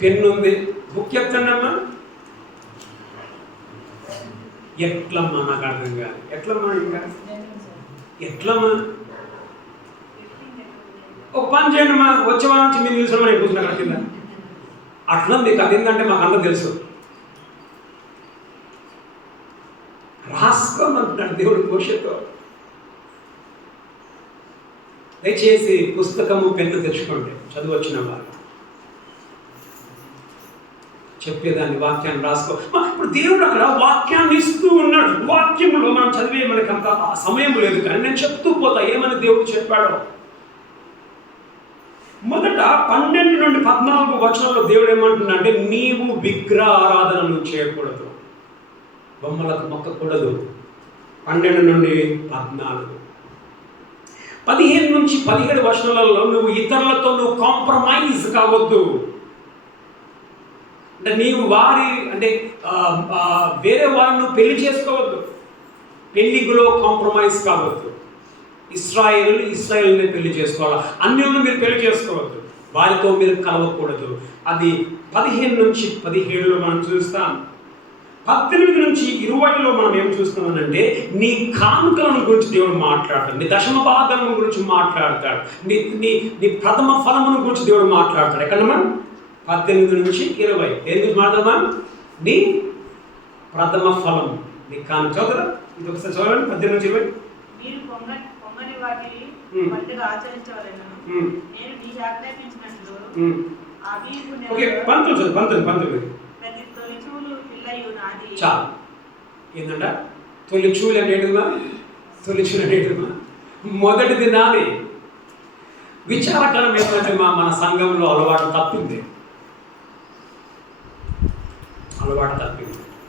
పెన్ను ఉంది, బుక్ ఎత్తండి అమ్మా. ఎట్లమ్మా? నాకు అర్థం కాదు. ఎట్లమ్మా? ఇంకా ఎట్లమ్మా? ఒక పని చేయండి అమ్మా, వచ్చే వారం నుంచి మీరు నిలుసమని నేను కూర్చున్నా కింద. అట్లా మీకు అది ఏంటంటే మాకు అంతా తెలుసు. రాసుకోమంటున్నాడు దేవుడు మోషేతో. దయచేసి పుస్తకము, పెన్ను తెచ్చుకోండి, చదువు వచ్చిన వారు. చెప్పేదాన్ని వాక్యాన్ని రాసుకో. ఇప్పుడు దేవుడు అక్కడ వాక్యాన్ని ఇస్తూ ఉన్నాడు. వాక్యంలో మనం చదివే మనకి అంత సమయం లేదు, కానీ నేను చెప్తూ పోతా ఏమని దేవుడు చెప్పాడో. మొదట 12 నుండి 14 వచనంలో దేవుడు ఏమంటున్నాడంటే, నీవు విగ్రహ ఆరాధనను చేయకూడదు, బొమ్మలకు మొక్కకూడదు. 12 నుండి 14. 15 నుంచి 17 వచనాలలో నువ్వు ఇతరులతో నువ్వు కాంప్రమైజ్ కావద్దు. అంటే నీవు వేరే వారిని నువ్వు పెళ్లి చేసుకోవద్దు, పెళ్లిలో కాంప్రమైజ్ కావద్దు. ఇస్రాయేల్ని పెళ్లి చేసుకోవాలి, అన్యులను మీరు పెళ్లి చేసుకోవద్దు, వారితో మీరు కలవకూడదు. అది 15 నుంచి 17లో మనం చూస్తాం. 18 నుంచి 20లో మనం ఏం చూస్తున్నామంటే, నీ కానుకలను గురించి దేవుడు మాట్లాడతాడు, నీ దశమ భాగం గురించి మాట్లాడతాడు, నీ ప్రథమ ఫలమును గురించి దేవుడు మాట్లాడతాడు. ఎక్కడమ్మా? 18 నుంచి 20 దేని గురించి మాట్లాడమా? నీ ప్రథమ ఫలం, నీ కానుక. చదువురా, ఇది ఒకసారి చదవండి. 18 నుంచి 20. మీరు పొంగని వాటిని పండుగ ఆచరించవలెను, నేను నీకు ఆజ్ఞాపించినట్లు. ఓకే, 19. ప్రతి తొలిచూలు పిల్లయు నాది. చాలు. ఏంటంట? తొలిచూలు అనేటిదిమా? తొలిచూలు అనేటిదిమా? మొదటిది నాది. విచారకరం ఏంటంటే మన సంఘంలో అలవాటు తప్పింది.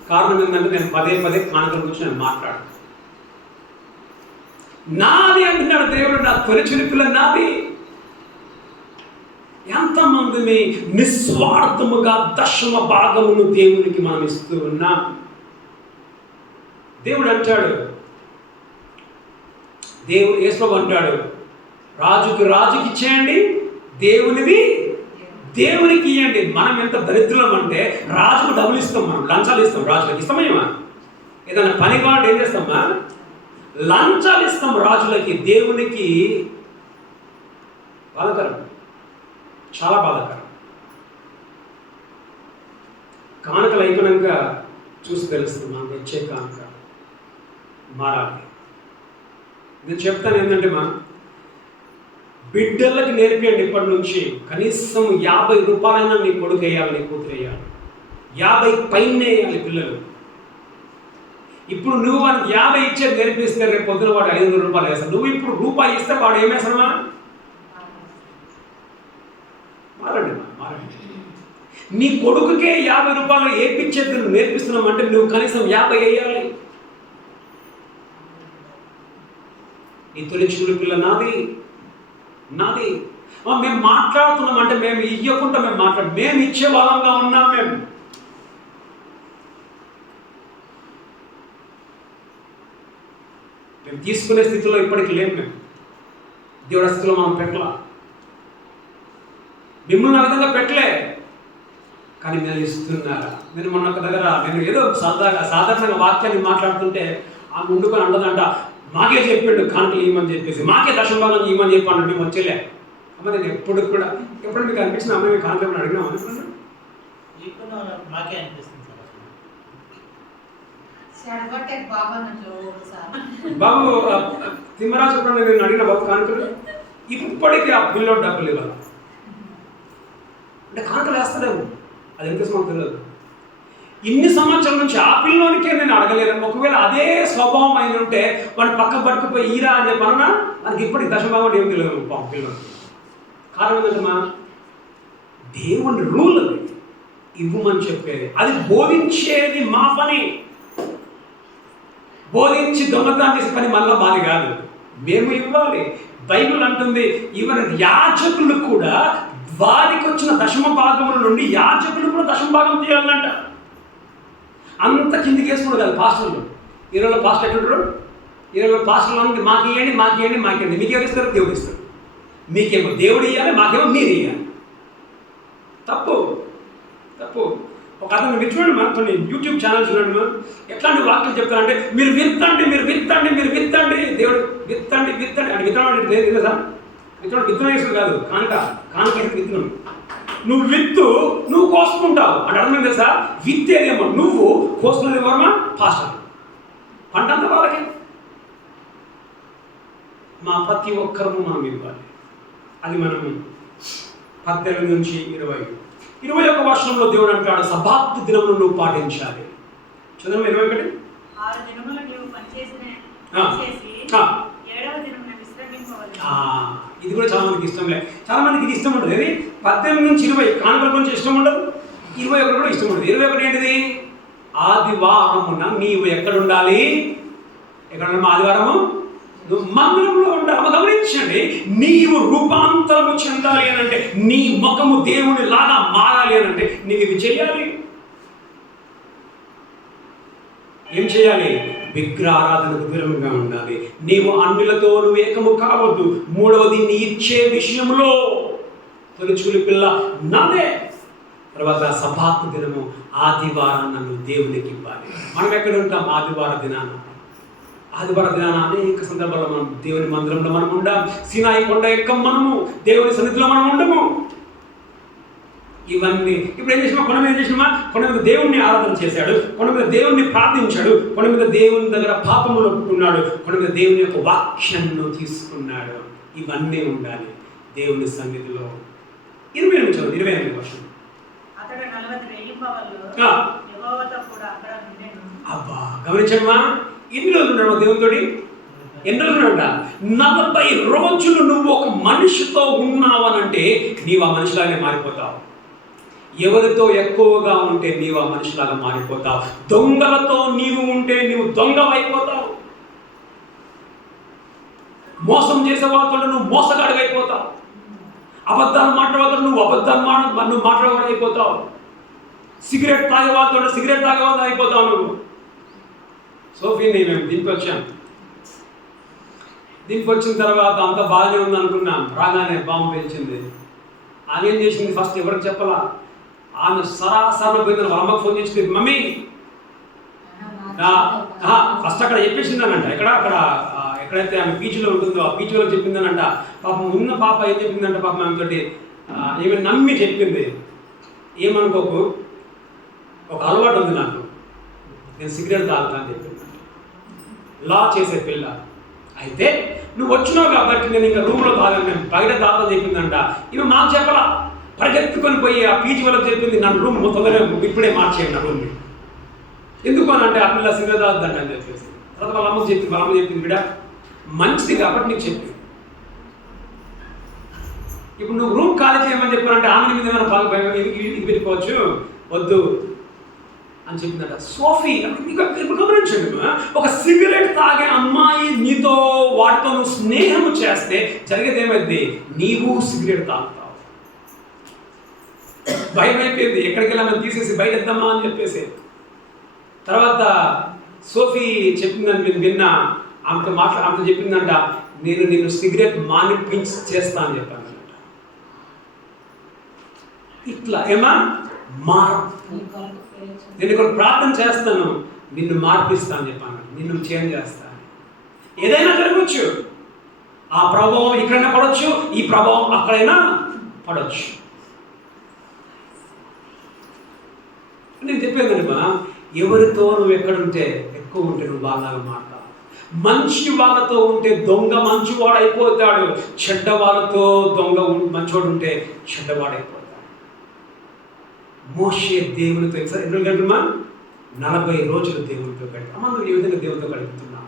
కారణం ఏంటంటే, నేను పదే కానుకల గురించి నేను మాట్లాడు. నాది అంటున్నాడు దేవుడు, నా తొలిచూలు పిల్ల నాది. ఎంతమందిని నిస్వార్థముగా దశమ భాగమును దేవునికి మనం ఇస్తూ ఉన్నాం. దేవుడు అంటాడు, యేసు అంటాడు, రాజుకి ఇచ్చేయండి, దేవునికి ఇవ్వండి. మనం ఎంత దరిద్రం అంటే, రాజుకు డబ్బులు ఇస్తాం, మనం లంచాలు ఇస్తాం. రాజులకు ఇస్తామేమా? ఏదైనా పని కావాలంటే ఏం చేస్తామా? లంచాలు ఇస్తాం రాజులకి. దేవునికి బాధకరం, చాలా బాధకరం. కానుకలు అయిపోయాక చూసి తెలుస్తుంది మనం ఇచ్చే కానుక మారాలి. నేను చెప్తాను ఏంటంటే, బిడ్డలకి నేర్పేయండి ఇప్పటి నుంచి. కనీసం 50 రూపాయలైనా నీ కొడుకు వేయాలి, నీ కూతురు వేయాలి. 50 పైన వేయాలి పిల్లలు. ఇప్పుడు నువ్వు వాడికి 50 ఇచ్చేది నేర్పిస్తే రేపు పొద్దున వాడు 500 రూపాయలు వేస్తాడు. నువ్వు ఇప్పుడు రూపాయి ఇస్తే వాడు ఏమేస్తాడమ్మా? మారండి. నీ కొడుకుకే 50 రూపాయలు ఏపిచ్చేది నువ్వు నేర్పిస్తున్నావు అంటే, నువ్వు కనీసం 50 వేయాలి. నీ తొలిచూలు పిల్ల నాది. మేము మాట్లాడుతున్నాం అంటే, మేము ఇవ్వకుండా మేము ఇచ్చే వాళ్ళంగా ఉన్నాం. మేము తీసుకునే స్థితిలో ఇప్పటికి లేము. మేము దేవుడి స్థితిలో మనం పెట్టలా. మిమ్మల్ని ఆ విధంగా పెట్టలే, కానీ మీరు ఇస్తున్నారా? నేను మొన్న ఒక దగ్గర నేను ఏదో సాధారణంగా వాక్యాన్ని మాట్లాడుతుంటే ఆ ముందుకొని అంటదంట, మాకే చెప్పిండు కానుకలు ఇవ్వమని చెప్పేసి, మాకే దశంభాగం ఇవ్వమని చెప్పాను. మేము వచ్చేలే అమ్మ. నేను ఎప్పుడు మీకు అనిపించిన అమ్మ మీ కానుకలు ఏమైనా అడిగినా అనుకున్నా? మాకే అనిపిస్తుంది బాబు తిమ్మరాజు ఎప్పుడన్నా నేను అడిగిన బాబు కానుకలు? ఇప్పటికీ ఆ పిల్లో డబ్బులు ఇవ్వాలి అంటే కానుకలు వేస్తాడేమో, అది ఎంత మాకు తెలియదు. ఇన్ని సంవత్సరాల నుంచి ఆ పిల్లోనికే నేను అడగలేను. ఒకవేళ అదే స్వభావం అయిన ఉంటే వాడిని పక్క పట్టుకుపోయి ఈరా అని చెప్పన్నా, మనకి ఇప్పటికి దశభావం ఏం తెలియదు పిల్లలకి. కారణం ఏంటమ్మా? దేవుని రూల్ అది, ఇవ్వమని చెప్పేది. అది బోధించేది మా పని. బోధించి దొంగతనం చేసే పని మళ్ళీ మాది కాదు, మేము ఇవ్వాలి. బైబిల్ అంటుంది, ఈవెన్ యాజకులు కూడా వారికి వచ్చిన దశమ భాగముల నుండి యాజకులు కూడా దశమ భాగం తీయాలంట. అంత కిందికి వేసుకున్నాడు కాదు పాస్టర్లు. 20 పాస్టర్ ఎట్లుంటారు? 20 పాస్టర్లు మాకు ఇవ్వండి. మీకు ఎవరు ఇస్తారు? దేవుడు ఇస్తారు. మీకేమో దేవుడు ఇవ్వాలి, మాకేమో మీరు ఇవ్వాలి. తప్పు. ఒక అతను మీరు చూడండి, మన కొన్ని యూట్యూబ్ ఛానల్ చూడండి, ఎట్లాంటి వాక్యం చెప్తారంటే, మీరు విత్తండి. దేవుడు విత్తండి అంటే విత్తనం అంటే లేదు సార్. విత్తనం వేసుడు కాదు, కానుక విత్తనం. నువ్వు నువ్వు కోసుకుంటావు అంటే అర్థం తెలుసా? విత్తేదేమో నువ్వు, కోసుకునేది ఎవరమ్మా? పాస్టర్. పంట అంతా వాళ్ళకి. మా ప్రతి ఒక్కరము మనం ఇవ్వాలి. అది మనం 18 నుంచి 20 21వ వచనంలో దేవుడు అంటాడు సబ్బాతు దినమును నువ్వు పాటించాలి. చదవండి 21. 6 దినములు నీవు పనిచేసి ఏడవ దినమున విశ్రమింపవలెను. ఇది కూడా చాలా మందికి ఇష్టం లేదు. చాలా మందికి ఇది ఇష్టం ఉండదు. ఇది 18 నుంచి 20 కానుకల గురించి ఇష్టం ఉండదు. 21 కూడా ఇష్టం ఉండదు. 21 ఏంటిది? ఆదివారమున నీవు ఎక్కడ ఉండాలి? ఎక్కడ ఆదివారము నువ్వు మందిరంలో ఉండాలి. గమనించండి, నీవు రూపాంతరము చెందాలి అని అంటే, నీ ముఖము దేవుని లాగా మారాలి అని అంటే నీవు ఇవి చేయాలి. ఏం చేయాలి? విగ్రహారాధనకు దూరంగా ఉండాలి. నీవు అన్యులతో నువ్వు ఏకము కావద్దు. 3వది నీ ఇచ్చే విషయంలో తొలిచూలి పిల్ల నాదే. తర్వాత సబ్బాతు దినము ఆదివారాన్ని నువ్వు దేవునికి ఇవ్వాలి. మనం ఎక్కడ ఉంటాం? ఆదివార దినాన అనేక సందర్భాల్లో మనం దేవుని మందిరంలో మనం ఉండాం. సీనాయి కొండ ఎక్కం, మనము దేవుని సన్నిధిలో మనం ఉండము. ఇవన్నీ ఇప్పుడు ఏం చేసినా కొండ మీద కొండ మీద దేవుణ్ణి ఆరాధన చేశాడు, కొండ మీద దేవుణ్ణి ప్రార్థించాడు, కొండ మీద దేవుని దగ్గర పాపములు ఒప్పుకున్నాడు, కొండ మీద దేవుని యొక్క వాక్యాన్ని తీసుకున్నాడు. ఇవన్నీ ఉండాలి దేవుని సన్నిధిలో. 28 వర్షం అతడు 40 రేయింబవళ్ళు యెహోవాతో కూడా అక్కడ ఉండెను. అబ్బా గమనించమ్మా, ఎన్ని రోజులు ఉన్నాడు దేవునితోటి? ఎన్ని రోజులు ఉంటా? 40 రోజులు నువ్వు ఒక మనిషితో ఉన్నావనంటే నీవు ఆ మనిషిలాగే మారిపోతావు. ఎవరితో ఎక్కువగా ఉంటే నీవు ఆ మనిషిలాగా మారిపోతావు. దొంగలతో నీవు ఉంటే నీవు దొంగవైపోతావు. మోసం చేసే వాళ్ళతో నువ్వు మోసగాడివైపోతావు. అబద్ధాలు మాట్లాడతాడు నువ్వు మాట్లాడగలిగిపోతావు. సిగరెట్ తాగే వాళ్ళతో సిగరెట్ తాగే వాళ్ళు అయిపోతావు నువ్వు. సోఫీని మేము దీనికి వచ్చిన తర్వాత అంత బాగానే ఉంది అనుకున్నాం. రాగానే బాంబు పేల్చింది. ఆమె ఏం చేసింది? ఫస్ట్ ఎవరికి చెప్పాలా? ఆమె సరాసరి పోయింది. వాళ్ళ అమ్మకి ఫోన్ చేసింది, మమ్మీ ఫస్ట్ అక్కడ చెప్పేసిందనంట. ఎక్కడైతే ఆమె బీచ్లో ఉంటుందో ఆ బీచ్లో చెప్పిందనంట. పాపం ఉన్న పాప ఏం చెప్పిందంట? పాపం ఆమెతోటి ఏమైనా నమ్మి చెప్పింది, ఏమనుకోకు, ఒక అలవాటు ఉంది నాకు, నేను సిగరెట్ తాగుతా అని చెప్పింది. లా చేసే పిల్ల అయితే నువ్వు వచ్చినావు కాబట్టి నేను ఇంకా రూమ్లో తాగాను, నేను బయట తాగుతా చెప్పిందంట. ఇవి మాకు చెప్పలా, పరిగెత్తుకొని పోయి ఆ పీచ్ వాళ్ళకి చెప్పింది, నన్ను రూమ్ తొందరగా ఇప్పుడే మార్చేయండి నా రూమ్ని. ఎందుకు అని అంటే ఆ పిల్ల సిగరెట్ తాగుద్దంట అని చెప్పేసి. తర్వాత వాళ్ళ అమ్మ చెప్పింది బిడ్డ మంచిది కాబట్టి నీకు చెప్పింది. ఇప్పుడు నువ్వు రూమ్ ఖాళీ చేయమని చెప్పానంటే ఆమె మీద ఏమైనా బాగా పెట్టుకోవచ్చు, వద్దు అని చెప్పిందట. సోఫీ గమనించండి, ఒక సిగరెట్ తాగే అమ్మాయి నీతో వాటితో నువ్వు స్నేహము చేస్తే జరిగేది ఏమైంది? నీవు సిగరెట్ తాగుతావు. భయం అయిపోయింది, ఎక్కడికి వెళ్ళామని తీసేసి బయట ఎద్దామా అని చెప్పేసి. తర్వాత సోఫీ చెప్పిందని విన్నా, ఆమెతో చెప్పిందంట, నేను నిన్ను సిగరెట్ మానిపించి చేస్తా అని చెప్పాను. ఇట్లా ఏమా నేను ఇక్కడ ప్రార్థన చేస్తాను, నిన్ను మార్పిస్తాను చెప్పాను, నిన్ను చేంజ్ చేస్తాను. ఏదైనా జరగవచ్చు, ఆ ప్రభావం ఇక్కడైనా పడవచ్చు, ఈ ప్రభావం అక్కడైనా పడవచ్చు. నేను చెప్పేదమ్మా, ఎవరితో నువ్వు ఎక్కడుంటే ఎక్కువ ఉంటే నువ్వు బాగా మాట్లాడు. మంచి వాళ్ళతో ఉంటే దొంగ మంచివాడు అయిపోతాడు, చెడ్డ వాళ్ళతో దొంగ మంచివాడు ఉంటే చెడ్డవాడైపోతాడు. మోషే దేవునితో ఎన్ని గంటలమా? 40 రోజులు దేవునితో గడిపా. మనం ఏ విధంగా దేవునితో గడుపుతున్నాం?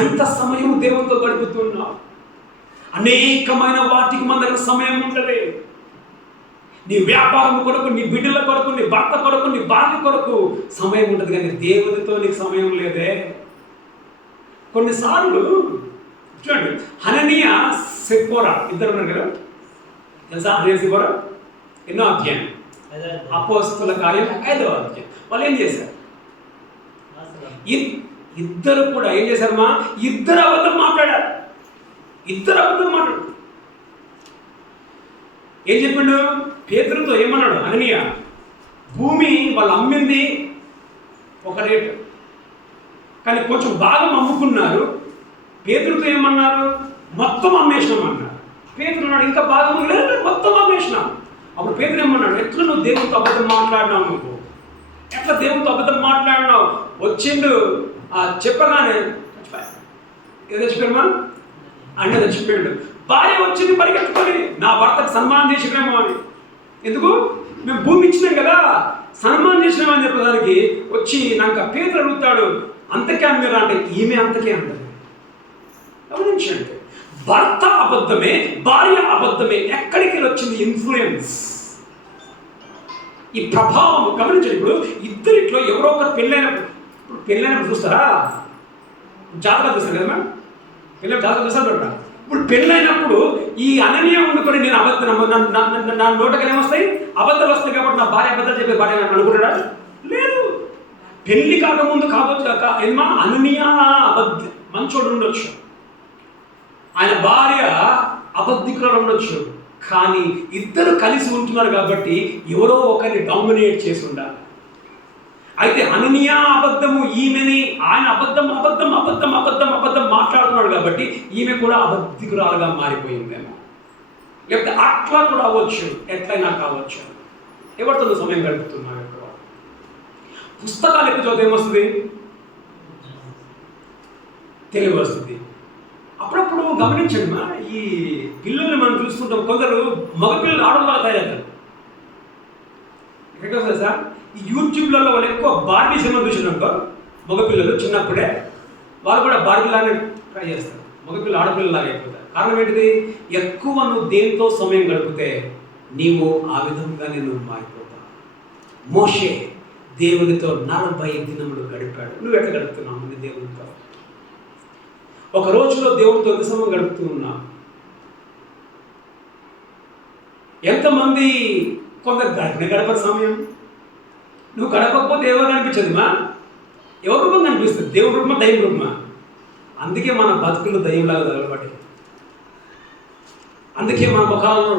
ఎంత సమయం దేవునితో గడుపుతున్నాం? అనేకమైన వాటికి మన దగ్గర సమయం ఉంటుంది. నీ వ్యాపారం కొరకు, నీ బిడ్డల కొరకు, నీ భర్త కొరకు, నీ భార్య కొరకు సమయం ఉంటుంది, కానీ దేవునితో నీకు సమయం లేదే. కొన్నిసార్లు చూడండి, హననీయ సెప్పోరా ఇద్దరు ఉన్నారు కదా, తెలుసా? హననీయ సెప్పోరా ఎన్నో అధ్యాయం, అపోస్తల కార్యం 5వ అధ్యాయం. వాళ్ళు ఏం చేశారు? ఇద్దరు కూడా ఏం చేశారమ్మా? ఇద్దరు అబద్ధం మాట్లాడారు. ఏం చెప్పిండు? పేతురుతో ఏమన్నాడు? హననీయ, భూమి వాళ్ళు అమ్మింది ఒక రేటు, కానీ కొంచెం భాగం అమ్ముకున్నారు. పేతురుతో ఏమన్నారు? మొత్తం అమ్మేసినాం అన్నారు. పేతురు అన్నాడు, ఇంకా భాగం లేదు, మొత్తం అమ్మేసినాం. అప్పుడు పేతురు ఏమన్నాడు? ఎట్లా నువ్వు దేవునితో అబద్ధం మాట్లాడినావు? నువ్వు ఎట్లా దేవునితో అబద్ధం మాట్లాడినావు? వచ్చిండు చెప్పగానే ఏదో చచ్చిపోయామా అంటే చచ్చిపోయాడు. భార్య వచ్చింది పరిగెత్తుకొని, నా భర్తకు సన్మానం చేసినేమో అని. ఎందుకు? మేము భూమి ఇచ్చినాం కదా, సన్మానం చేసినామని చెప్పడానికి వచ్చి నాకు పేరు అడుగుతాడు, అంతకే మీరు అంటే ఈమె అంతకే అంటది. గమనించండి, భర్త అబద్ధమే, భార్య అబద్ధమే. ఎక్కడికి వచ్చింది ఇన్ఫ్లుయెన్స్, ఈ ప్రభావం గమనించండి. ఇప్పుడు ఇద్దరిట్లో ఎవరో ఒకరు పెళ్ళైనప్పుడు చూస్తారా, జాతకాలు చూస్తారు కదా మేడం, పెళ్ళి జాతకాలు చూస్తారు చూడరా. ఇప్పుడు పెళ్ళైనప్పుడు ఈ అననీయ ఉండుకొని నేను అబద్ధం నా నోటకి ఏమొస్తాయి, అబద్ధాలు వస్తాయి కాబట్టి నా భార్య అబద్ధాలు చెప్పే భార్య నన్ను అనుకుంటాడా? లేదు. పెళ్లి కాకముందు కావచ్చు కాక ఏమా అననీయ అబద్ధ మంచోడు ఉండొచ్చు, ఆయన భార్య అబద్ధికురాలు ఉండొచ్చు, కానీ ఇద్దరు కలిసి ఉంటున్నారు కాబట్టి ఎవరో ఒకరిని డామినేట్ చేసి ఉండాలి. అయితే అననీయ అబద్ధము, ఈమెని ఆయన అబద్ధం అబద్ధం అబద్ధం అబద్ధం అబద్ధం మాట్లాడుతున్నాడు కాబట్టి ఈమె కూడా అబద్ధికురాలుగా మారిపోయిందేమో, లేకపోతే అట్లా కూడా అవ్వచ్చు, ఎట్లయినా కావచ్చు. ఎవరితో సమయం గడుపుతున్నారు? పుస్తకాలు ఎక్కువ చదివితే ఏమొస్తుంది, తెలివి వస్తుంది. అప్పుడప్పుడు గమనించండి మా, ఈ పిల్లల్ని మనం చూస్తుంటాం, కొందరు మగపిల్లలు ఆడవాళ్ళ తయారవుతారు. ఎక్కడికి వస్తుంది సార్, ఈ యూట్యూబ్లలో వాళ్ళు ఎక్కువ బార్బీ సినిమా చూసినాక మగపిల్లలు చిన్నప్పుడే వాళ్ళు కూడా బార్బీలానే ట్రై చేస్తారు, మగపిల్లలు ఆడపిల్లలాగా అయిపోతారు. కారణం ఏంటిది, ఎక్కువ నువ్వు దేనితో సమయం గడిపితే నీవు ఆ విధంగానే నువ్వు మారిపోతావు. మోషే దేవునితో 40 దినములు గడిపాడు. నువ్వు ఎట్లా గడుపుతున్నావు నీ దేవునితో? ఒక రోజులో దేవుడితో ఎంత సమయం గడుపుతూ ఉన్నావు? ఎంతమంది కొందరు గడపని సమయం, నువ్వు గడపకపోతే ఎవరు కనిపించదు మా, ఎవరి రూపం కనిపిస్తుంది? దేవుడి రూపమా, దైవ రూపమా? అందుకే మన బతుకులు దయ్యంలాగా తగలబడి, అందుకే మన ముఖాలలో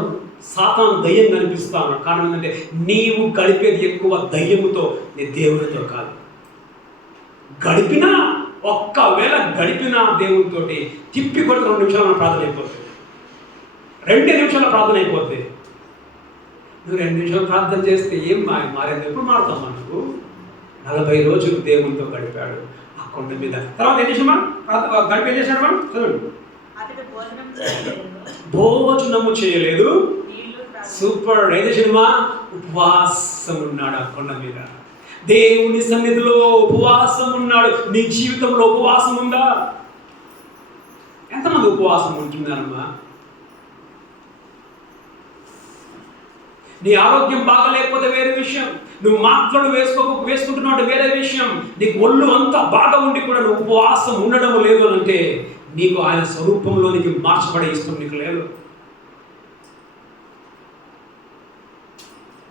సాతాను దయ్యం కనిపిస్తా ఉన్నాడు. కారణం ఏంటంటే నీవు గడిపేది ఎక్కువ దయ్యముతో, నీ దేవునితో కాదు. ఒక్కవేళ గడిపినా దేవునితో తిప్పి కొట్టి 2 నిమిషాలు మన ప్రార్థన అయిపోతుంది, 2 నిమిషాల ప్రార్థన అయిపోతుంది. నువ్వు 2 నిమిషాలు ప్రార్థన చేస్తే ఏం మారేది? ఎప్పుడు మారుతాం? మనకు 40 రోజులు దేవునితో గడిపాడు ఆ కొండ మీద. తర్వాత ఏం చేసామా, గడిపి ఏం చేశాడు మనం చదవండి. భోజనము చేయలేదు, సూపర్. ఏం చేసామా, ఉపవాసం ఉన్నాడు ఆ కొండ మీద, దేవుని సన్నిధిలో ఉపవాసం ఉన్నాడు. నీ జీవితంలో ఉపవాసం ఉందా? ఎంతమంది ఉపవాసం ఉంటున్నారమ్మా? నీ ఆరోగ్యం బాగాలేకపోతే వేరే విషయం, నువ్వు మాత్రలు వేసుకుంటున్నావు వేరే విషయం. నీకు ఒళ్ళు అంతా బాగా ఉండి కూడా నువ్వు ఉపవాసం ఉండడం లేదు అని అంటే నీకు ఆయన స్వరూపంలోనికి మార్చబడే ఇష్టం నీకు లేదు.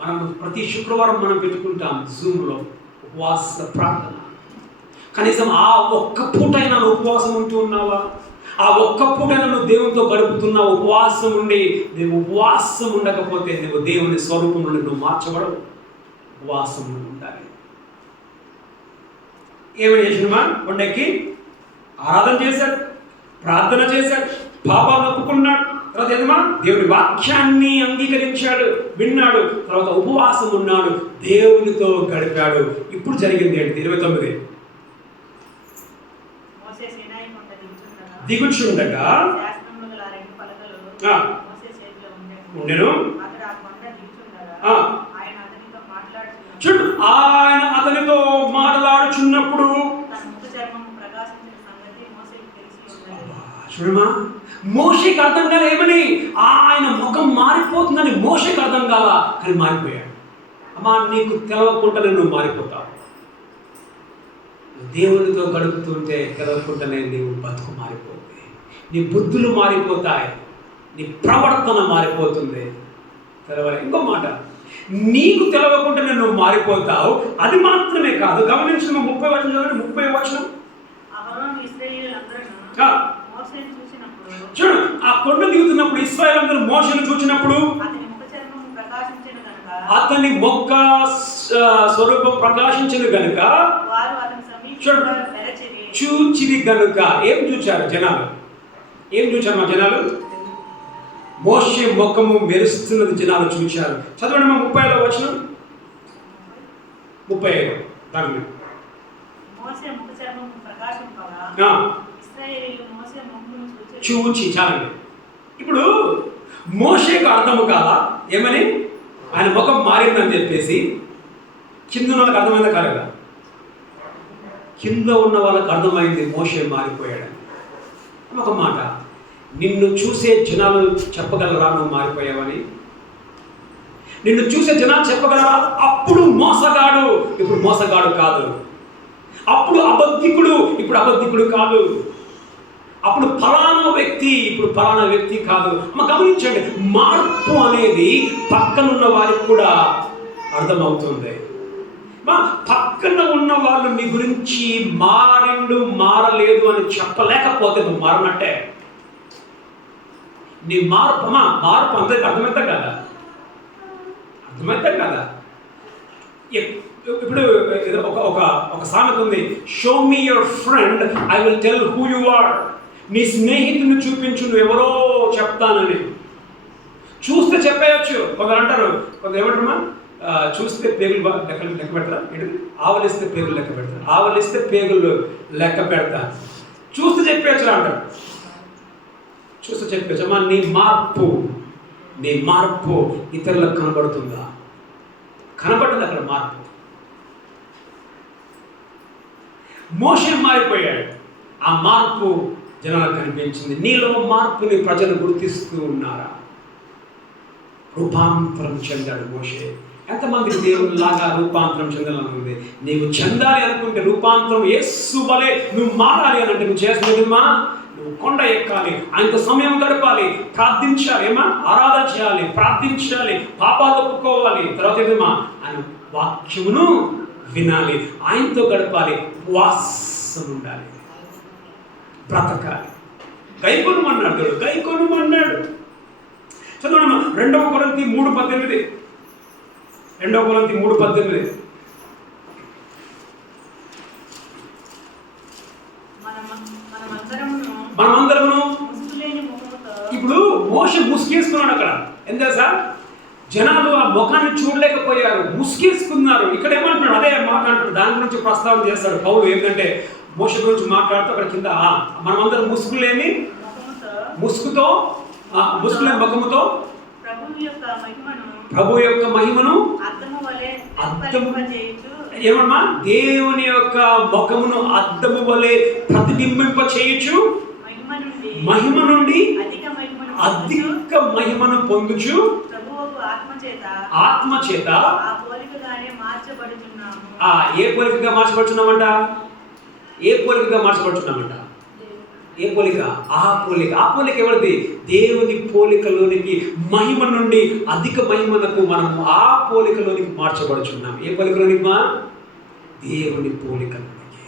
మనం ప్రతి శుక్రవారం మనం పెట్టుకుంటాం జూమ్లో ఉపవాస ప్రార్థన. కనీసం ఆ ఒక్క పూటైనా నువ్వు ఉపవాసం ఉంటూ ఉన్నావా? ఆ ఒక్క పూటైనా నువ్వు దేవునితో గడుపుతున్నావు ఉపవాసం ఉండి? నువ్వు ఉపవాసం ఉండకపోతే నువ్వు దేవుని స్వరూపంలో నువ్వు మార్చబడవు. ఉపవాసం ఉండాలి. ఏమని చేసినమా, కొండెక్కి ఆరాధన చేశాడు, ప్రార్థన చేశాడు, పాపాలను ఒప్పుకున్నాడు. తర్వాత ఏదమ్మా, దేవుడి వాక్యాన్ని అంగీకరించాడు, విన్నాడు. తర్వాత ఉపవాసం ఉన్నాడు, దేవునితో గడిపాడు. ఇప్పుడు జరిగింది ఏంటి? 29 దిగుచుండగా ఉండెను. చూడు, ఆయన అతనితో మాట్లాడుచున్నప్పుడు చూడమా, మోషేకి అర్థం కాల ఏమని, ఆయన ముఖం మారిపోతుందని మోషేకి అర్థం కాల, కానీ మారిపోయాడు. అమ్మా, నీకు తెలవకుండానే నువ్వు మారిపోతావు. దేవునితో గడుపుతుంటే తెలవకుండానే నీవు బతుకు మారిపోతుంది, నీ బుద్ధులు మారిపోతాయి, నీ ప్రవర్తన మారిపోతుంది. తెలవాలి. ఇంకో మాట, నీకు తెలవకుండానే నువ్వు మారిపోతావు. అది మాత్రమే కాదు, గమనించిన 30 వచనం, 30 వచనం చూడు. ఆ కొండ దిగుతున్నప్పుడు ఇశ్రాయేలు మోషేను చూచినప్పుడు అతని మొక్క స్వరూపం ప్రకాశించింది కనుక చూచిది కనుక. ఏం చూచారు జనాలు? ఏం చూచారు మా జనాలు? మోషే ముఖము మెరుస్తున్నది జనాలు చూచారు. చదవండి మా 30వ వచనం, 35 దాని చూచి చాలండి. ఇప్పుడు మోషేకు అర్థము కాదా ఏమని? ఆయన ముఖం మారిందని చెప్పేసి కింద ఉన్న వాళ్ళకి అర్థమైందా కాలేదా? కింద ఉన్న వాళ్ళకి అర్థమైంది మోషే మారిపోయాడు. ఒక మాట, నిన్ను చూసే జనాలు చెప్పగలరా నువ్వు మారిపోయావని? నిన్ను చూసే జనాలు చెప్పగలరా అప్పుడు మోసగాడు ఇప్పుడు మోసగాడు కాదు, అప్పుడు అబద్ధికుడు ఇప్పుడు అబద్ధికుడు కాదు, అప్పుడు ఫలానా వ్యక్తి ఇప్పుడు ఫలానా వ్యక్తి కాదు. గమనించండి, మార్పు అనేది పక్కనున్న వారికి కూడా అర్థమవుతుంది. పక్కన ఉన్న వాళ్ళు మీ గురించి మారిండు మారలేదు అని చెప్పలేకపోతే నువ్వు మారనట్టే. నీ మార్పు మార్పు అందరికి అర్థమైతే కదా, అర్థమైతే కదా. ఇప్పుడు ఒక సామెత ఉంది, show me your friend I will tell who you are. నీ స్నేహితుని చూపించు నువ్వు ఎవరో చెప్తానని. చూస్తే చెప్పేయచ్చు. కొందరు అంటారు, కొందరు ఏమంటారమ్మా, చూస్తే పేగులు లెక్క పెడతారా, ఆవలిస్తే పేగులు లెక్క పెడతారు, ఆవలిస్తే పేగులు లెక్క పెడతారు, చూస్తే చెప్పేయచ్చు అంటారు. చూస్తే చెప్పేయచ్చు. అమ్మా నీ మార్పు ఇతరులకు కనబడుతుందా? కనబడుతుంది అక్కడ మార్పు. మోషే మారిపోయాడు, ఆ మార్పు జనాలకు కనిపించింది. నీలో మార్పుని ప్రజలు గుర్తిస్తూ ఉన్నారా? రూపాంతరం చెందాడు మోషే. ఎంతమందికి దేవునిలాగా రూపాంతరం చెందాలని ఉంది? నీవు చెందాలి అనుకుంటే రూపాంతరం యేసు వలె నువ్వు మారాలి అని అంటే నువ్వు చేసినదిమా, నువ్వు కొండ ఎక్కాలి, ఆయనతో సమయం గడపాలి, ప్రార్థించాలి, ఆరాధన చేయాలి, ప్రార్థించాలి, పాపాలు ఒప్పుకోవాలి, తర్వాత ఏదమ్మా ఆయన వాక్యమును వినాలి, ఆయనతో గడపాలి, ఉపవాసం ఉండాలి, బ్రతకాలి. గైకొనమన్నాడు దేవుడు, గైకొనమన్నాడు. చదవమ్మా 2 కొరింథీ 3:18. 2 కొరింథీ 3:18. మనమందరము ఇప్పుడు మోషే ముసుగేసుకున్నాడు అక్కడ. ఏం తెలుసా, జనాలు ఆ ముఖాన్ని చూడలేకపోయారు, ముసుగేసుకున్నారు. ఇక్కడ ఏమంటున్నాడు, అదే మాట అంటాడు, దాని గురించి ప్రస్తావన చేస్తాడు పౌలు. ఏంటంటే మోషే గురించి మాట్లాడుతూ అక్కడ కింద మనమందరం ముసుగులేని ముసుగుతో ముసుగులేని ముఖముతో ప్రభు యొక్క మహిమను ఏమన్నా దేవుని యొక్క ముఖమును అద్దము వలె ప్రతిబింబింప చేయొచ్చు, మహిమ నుండి అధిక మహిమను పొందుచు ఆత్మ చేత ఏ పోలికగా మార్చబడుచున్నామంట? ఏ పోలికగా మార్చబడుచున్నామంట? ఏ పోలిక? ఆ పోలిక ఎవరిది? దేవుని పోలికలోనికి, మహిమ నుండి అధిక మహిమలకు మనము ఆ పోలికలోనికి మార్చబడుచున్నాం. ఏ పోలికలోనికి? దేవుని పోలికలోనికి.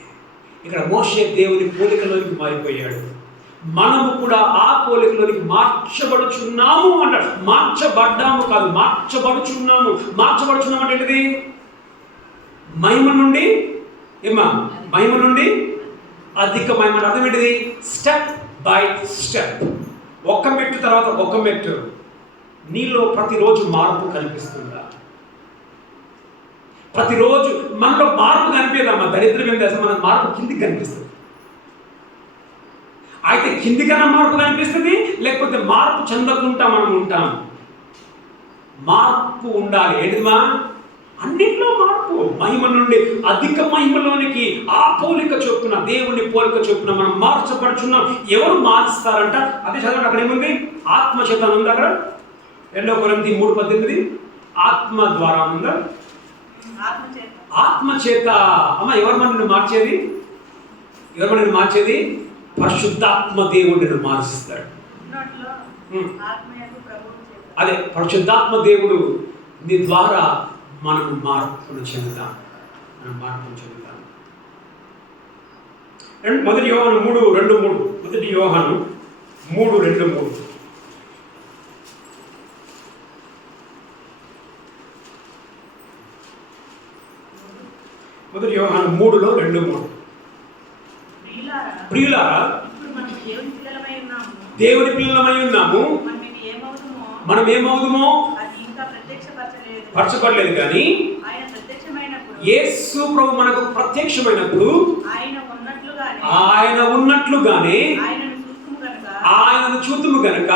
ఇక్కడ మోషే దేవుని పోలికలోనికి మారిపోయాడు. మనము కూడా ఆ పోలికలోనికి మార్చబడుచున్నాము అంటాడు. మార్చబడ్డాము కాదు, మార్చబడుచున్నాము. మార్చబడుచున్నాము అంటే ఏంటిది? మహిమ నుండి మహిమ నుండి అధిక మహిమ. అర్థం ఏంటిది? స్టెప్ బై స్టెప్, ఒక మెట్టు తర్వాత ఒక మెట్టు. నీలో ప్రతిరోజు మార్పు కనిపిస్తుందా? ప్రతిరోజు మనలో మార్పు కనిపించదమ్మా. దరిద్రం ఏం చేస్తాం, మన మార్పు కిందికి కనిపిస్తుంది. అయితే కిందికన్నా మార్పు కనిపిస్తుంది, లేకపోతే మార్పు చెందకుండా మనం ఉంటాం. మార్పు ఉండాలి. ఏంటిదిమా? అన్నింటిలో మార్పు. మహిమ నుండి అధిక మహిమలోనికి ఆ పోలిక చొప్పున, దేవుని పోలిక చొప్పున మనం మార్చబడుచున్నాం. ఎవరు మారుస్తారంట? అదే చదవండి, అక్కడ ఏముంది? ఆత్మ చేత ఉంది. అక్కడ 2 కొరింథీ 3:18 ఆత్మ ద్వారా ఉందా? ఆత్మ చేత. అమ్మ ఎవరు మనల్ని మార్చేది? ఎవరు మనల్ని మార్చేది? పరిశుద్ధాత్మ దేవుడు నిన్ను మారుస్తాడు. అదే పరిశుద్ధాత్మ దేవుడు నీ ద్వారా మనం మార్పును చెందుతాం. మొదటి యోహాను 3:2-3. మొదటి యోహాను 3:2-3. మొదటి యోహాను 3:2-3. ప్రియులారా, దేవుని పిల్లలమై ఉన్నాము, మనం ఏమవుతామో పరచబడలేదు, కానీ యేసు ప్రభు మనకు ప్రత్యక్షమైనప్పుడు ఆయన ఉన్నట్లుగానే ఆయనను చూతుము గనుక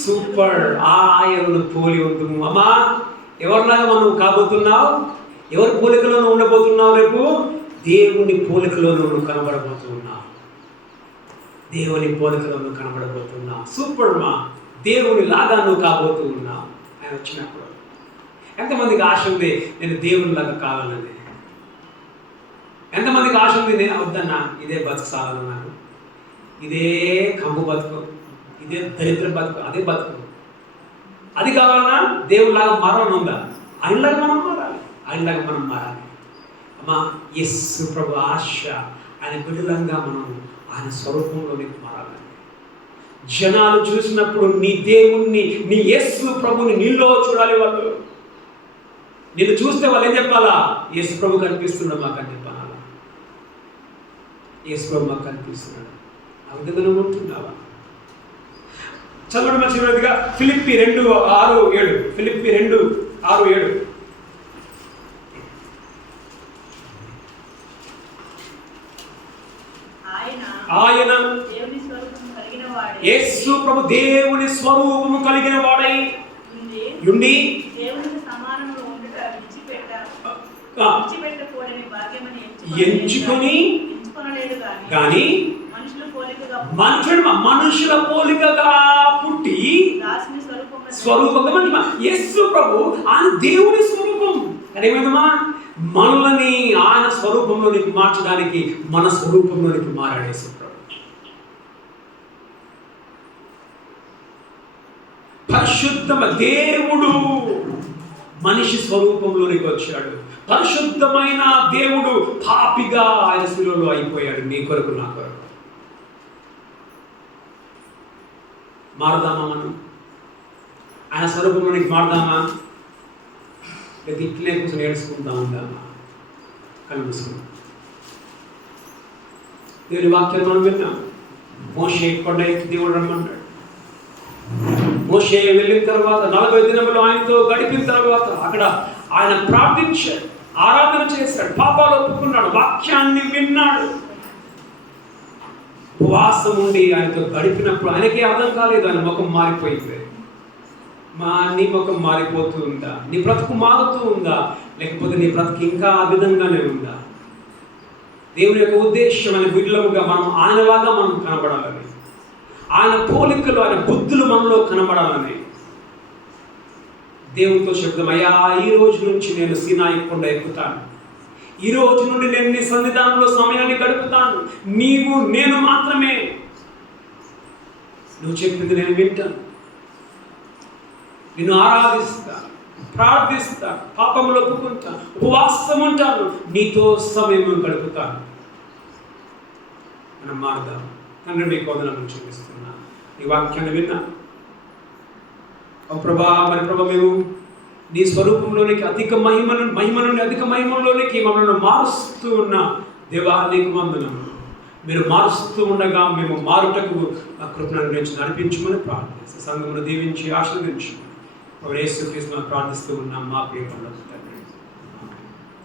సూపర్. ఆయనను పోలి ఉంటుము. అమ్మా, ఎవరిలాగా మనం కాబోతున్నావు? ఎవరి పోలికలో నువ్వు ఉండబోతున్నావు? రేపు దేవుని పోలికలో నువ్వు కనబడబోతున్నావు. దేవుని పోలికలో నువ్వు కనబడబోతున్నావు. సూపర్ మా, దేవుని లాగా నువ్వు కాబోతూ ఉన్నావు. ఆయన వచ్చినప్పుడు ఎంతమందికి ఆశ ఉంది నేను దేవుని లాగా కావాలని? ఎంతమందికి ఆశ ఉంది నేను వద్దన్నా ఇదే బతుకు సాలన్నాను, ఇదే కంపు బతుకు, ఇదే దరిద్ర బతుకు, అదే బతుకు, అది కావాలన్నా దేవుడిలాగా మారాలని ఉందా? ఆయనలాగా మనం మారాలి, ఆయనలాగా మనం మారాలి. అమ్మా, యేసు ప్రభు ఆశ ఆయన బిడ్డలంగా మనం ఆయన స్వరూపంలోనికి మారాలి. జనాలు చూసినప్పుడు నీ దేవుణ్ణి, నీ యేసు ప్రభుని నీలో చూడాలి. వాళ్ళు నిన్ను చూస్తే వాళ్ళు ఏం చెప్పాలా? యేసు ప్రభు కనిపిస్తున్నాడు మాకని చెప్పాలా? యేసు ప్రభు మాకు కనిపిస్తున్నాడు. ఆ విధంగా నువ్వు ఉంటున్నావా? చదవడం మంచిగా ఫిలిప్పీ 2:6-7. ఫిలిప్పీ 2:6-7. ఆయన యేసు ప్రభు దేవుని స్వరూపము కలిగిన వాడై ఉండి ఎంచుకొని కానీ మనుషుల పోలికగా పుట్టి స్వరూపంగా యేసు ప్రభు ఆయన దేవుని స్వరూపం. అదేమేదమ్మా, మనల్ని ఆయన స్వరూపంలోనికి మార్చడానికి మన స్వరూపంలోనికి మారాడు యేసు ప్రభు. పరిశుద్ధమ దేవుడు మనిషి స్వరూపంలోనికి వచ్చాడు. పరిశుద్ధమైన దేవుడు పాపిగా ఆయన శిలువలో అయిపోయాడు నీ కొరకు, నా కొరకు. మారదామా మనం? ఆయన స్వరూపంలోనికి మారదామా? లేదా ఇట్లే కూర్చొని ఏడుచుకుంటా ఉందామా? కనిపిస్తున్నాం. దేవుని వాక్యాన్ని మనం విన్నాం. మోషే కొండ ఎక్కి దేవుడు రమ్మన్నాడు. మోషే వెళ్ళిన తర్వాత 40 దినములు ఆయనతో గడిపిన తర్వాత అక్కడ ఆయన ప్రార్థించాడు, ఆరాధన చేశాడు, పాపాలు ఒప్పుకున్నాడు, వాక్యాన్ని విన్నాడు. ఉపవాసం ఉండి ఆయనతో గడిపినప్పుడు ఆయనకే అర్థం కాలేదు. ఆయన ముఖం మారిపోయింది. నీ ముఖం మారిపోతూ ఉందా? నీ బ్రతుకు మారుతూ ఉందా? లేకపోతే నీ బ్రతుకు ఇంకా ఆ విధంగానే ఉందా? దేవుని యొక్క ఉద్దేశం అనే బిడ్డలుగా మనం ఆయనలాగా మనం కనబడాలని, ఆయన పోలికలు, ఆయన బుద్ధులు మనలో కనబడాలని దేవునితో చెప్తాం. అయ్యా, ఈ రోజు నుంచి నేను సీనాయి కొండ ఎక్కుతాను. ఈ రోజు నుండి నేను నీ సన్నిధానంలో సమయాన్ని గడుపుతాను. నీవు నేను మాత్రమే. నువ్వు చెప్పింది నేను వింటాను, నిన్ను ఆరాధిస్తా, ప్రార్థిస్తా, పాపములు ఒప్పుకుంటా, ఉపవాసం ఉంటాను, నీతో సమయం గడుపుతాను. మనం మారుదాం. తండ్రి, మీ కోదలను చూపిస్తున్నా, ఈ వాక్యాన్ని విన్నా. ప్రభా, మరి ప్రభా, మేము నీ స్వరూపంలోనికి అధిక మహిమ నుండి అధిక మహిమలోనికి మమ్మల్ని మారుస్తూ ఉన్న దేవా, నీకు వందనములు. మీరు మారుస్తూ ఉండగా మేము మారుటకు ఆ కృపను గురించి నడిపించమని ప్రార్థిస్తాం. సంఘమును దీవించి ఆశీర్వదించి యేసుక్రీస్తును ప్రార్థిస్తూ ఉన్నాం మా ప్రియ పరలోక తండ్రి.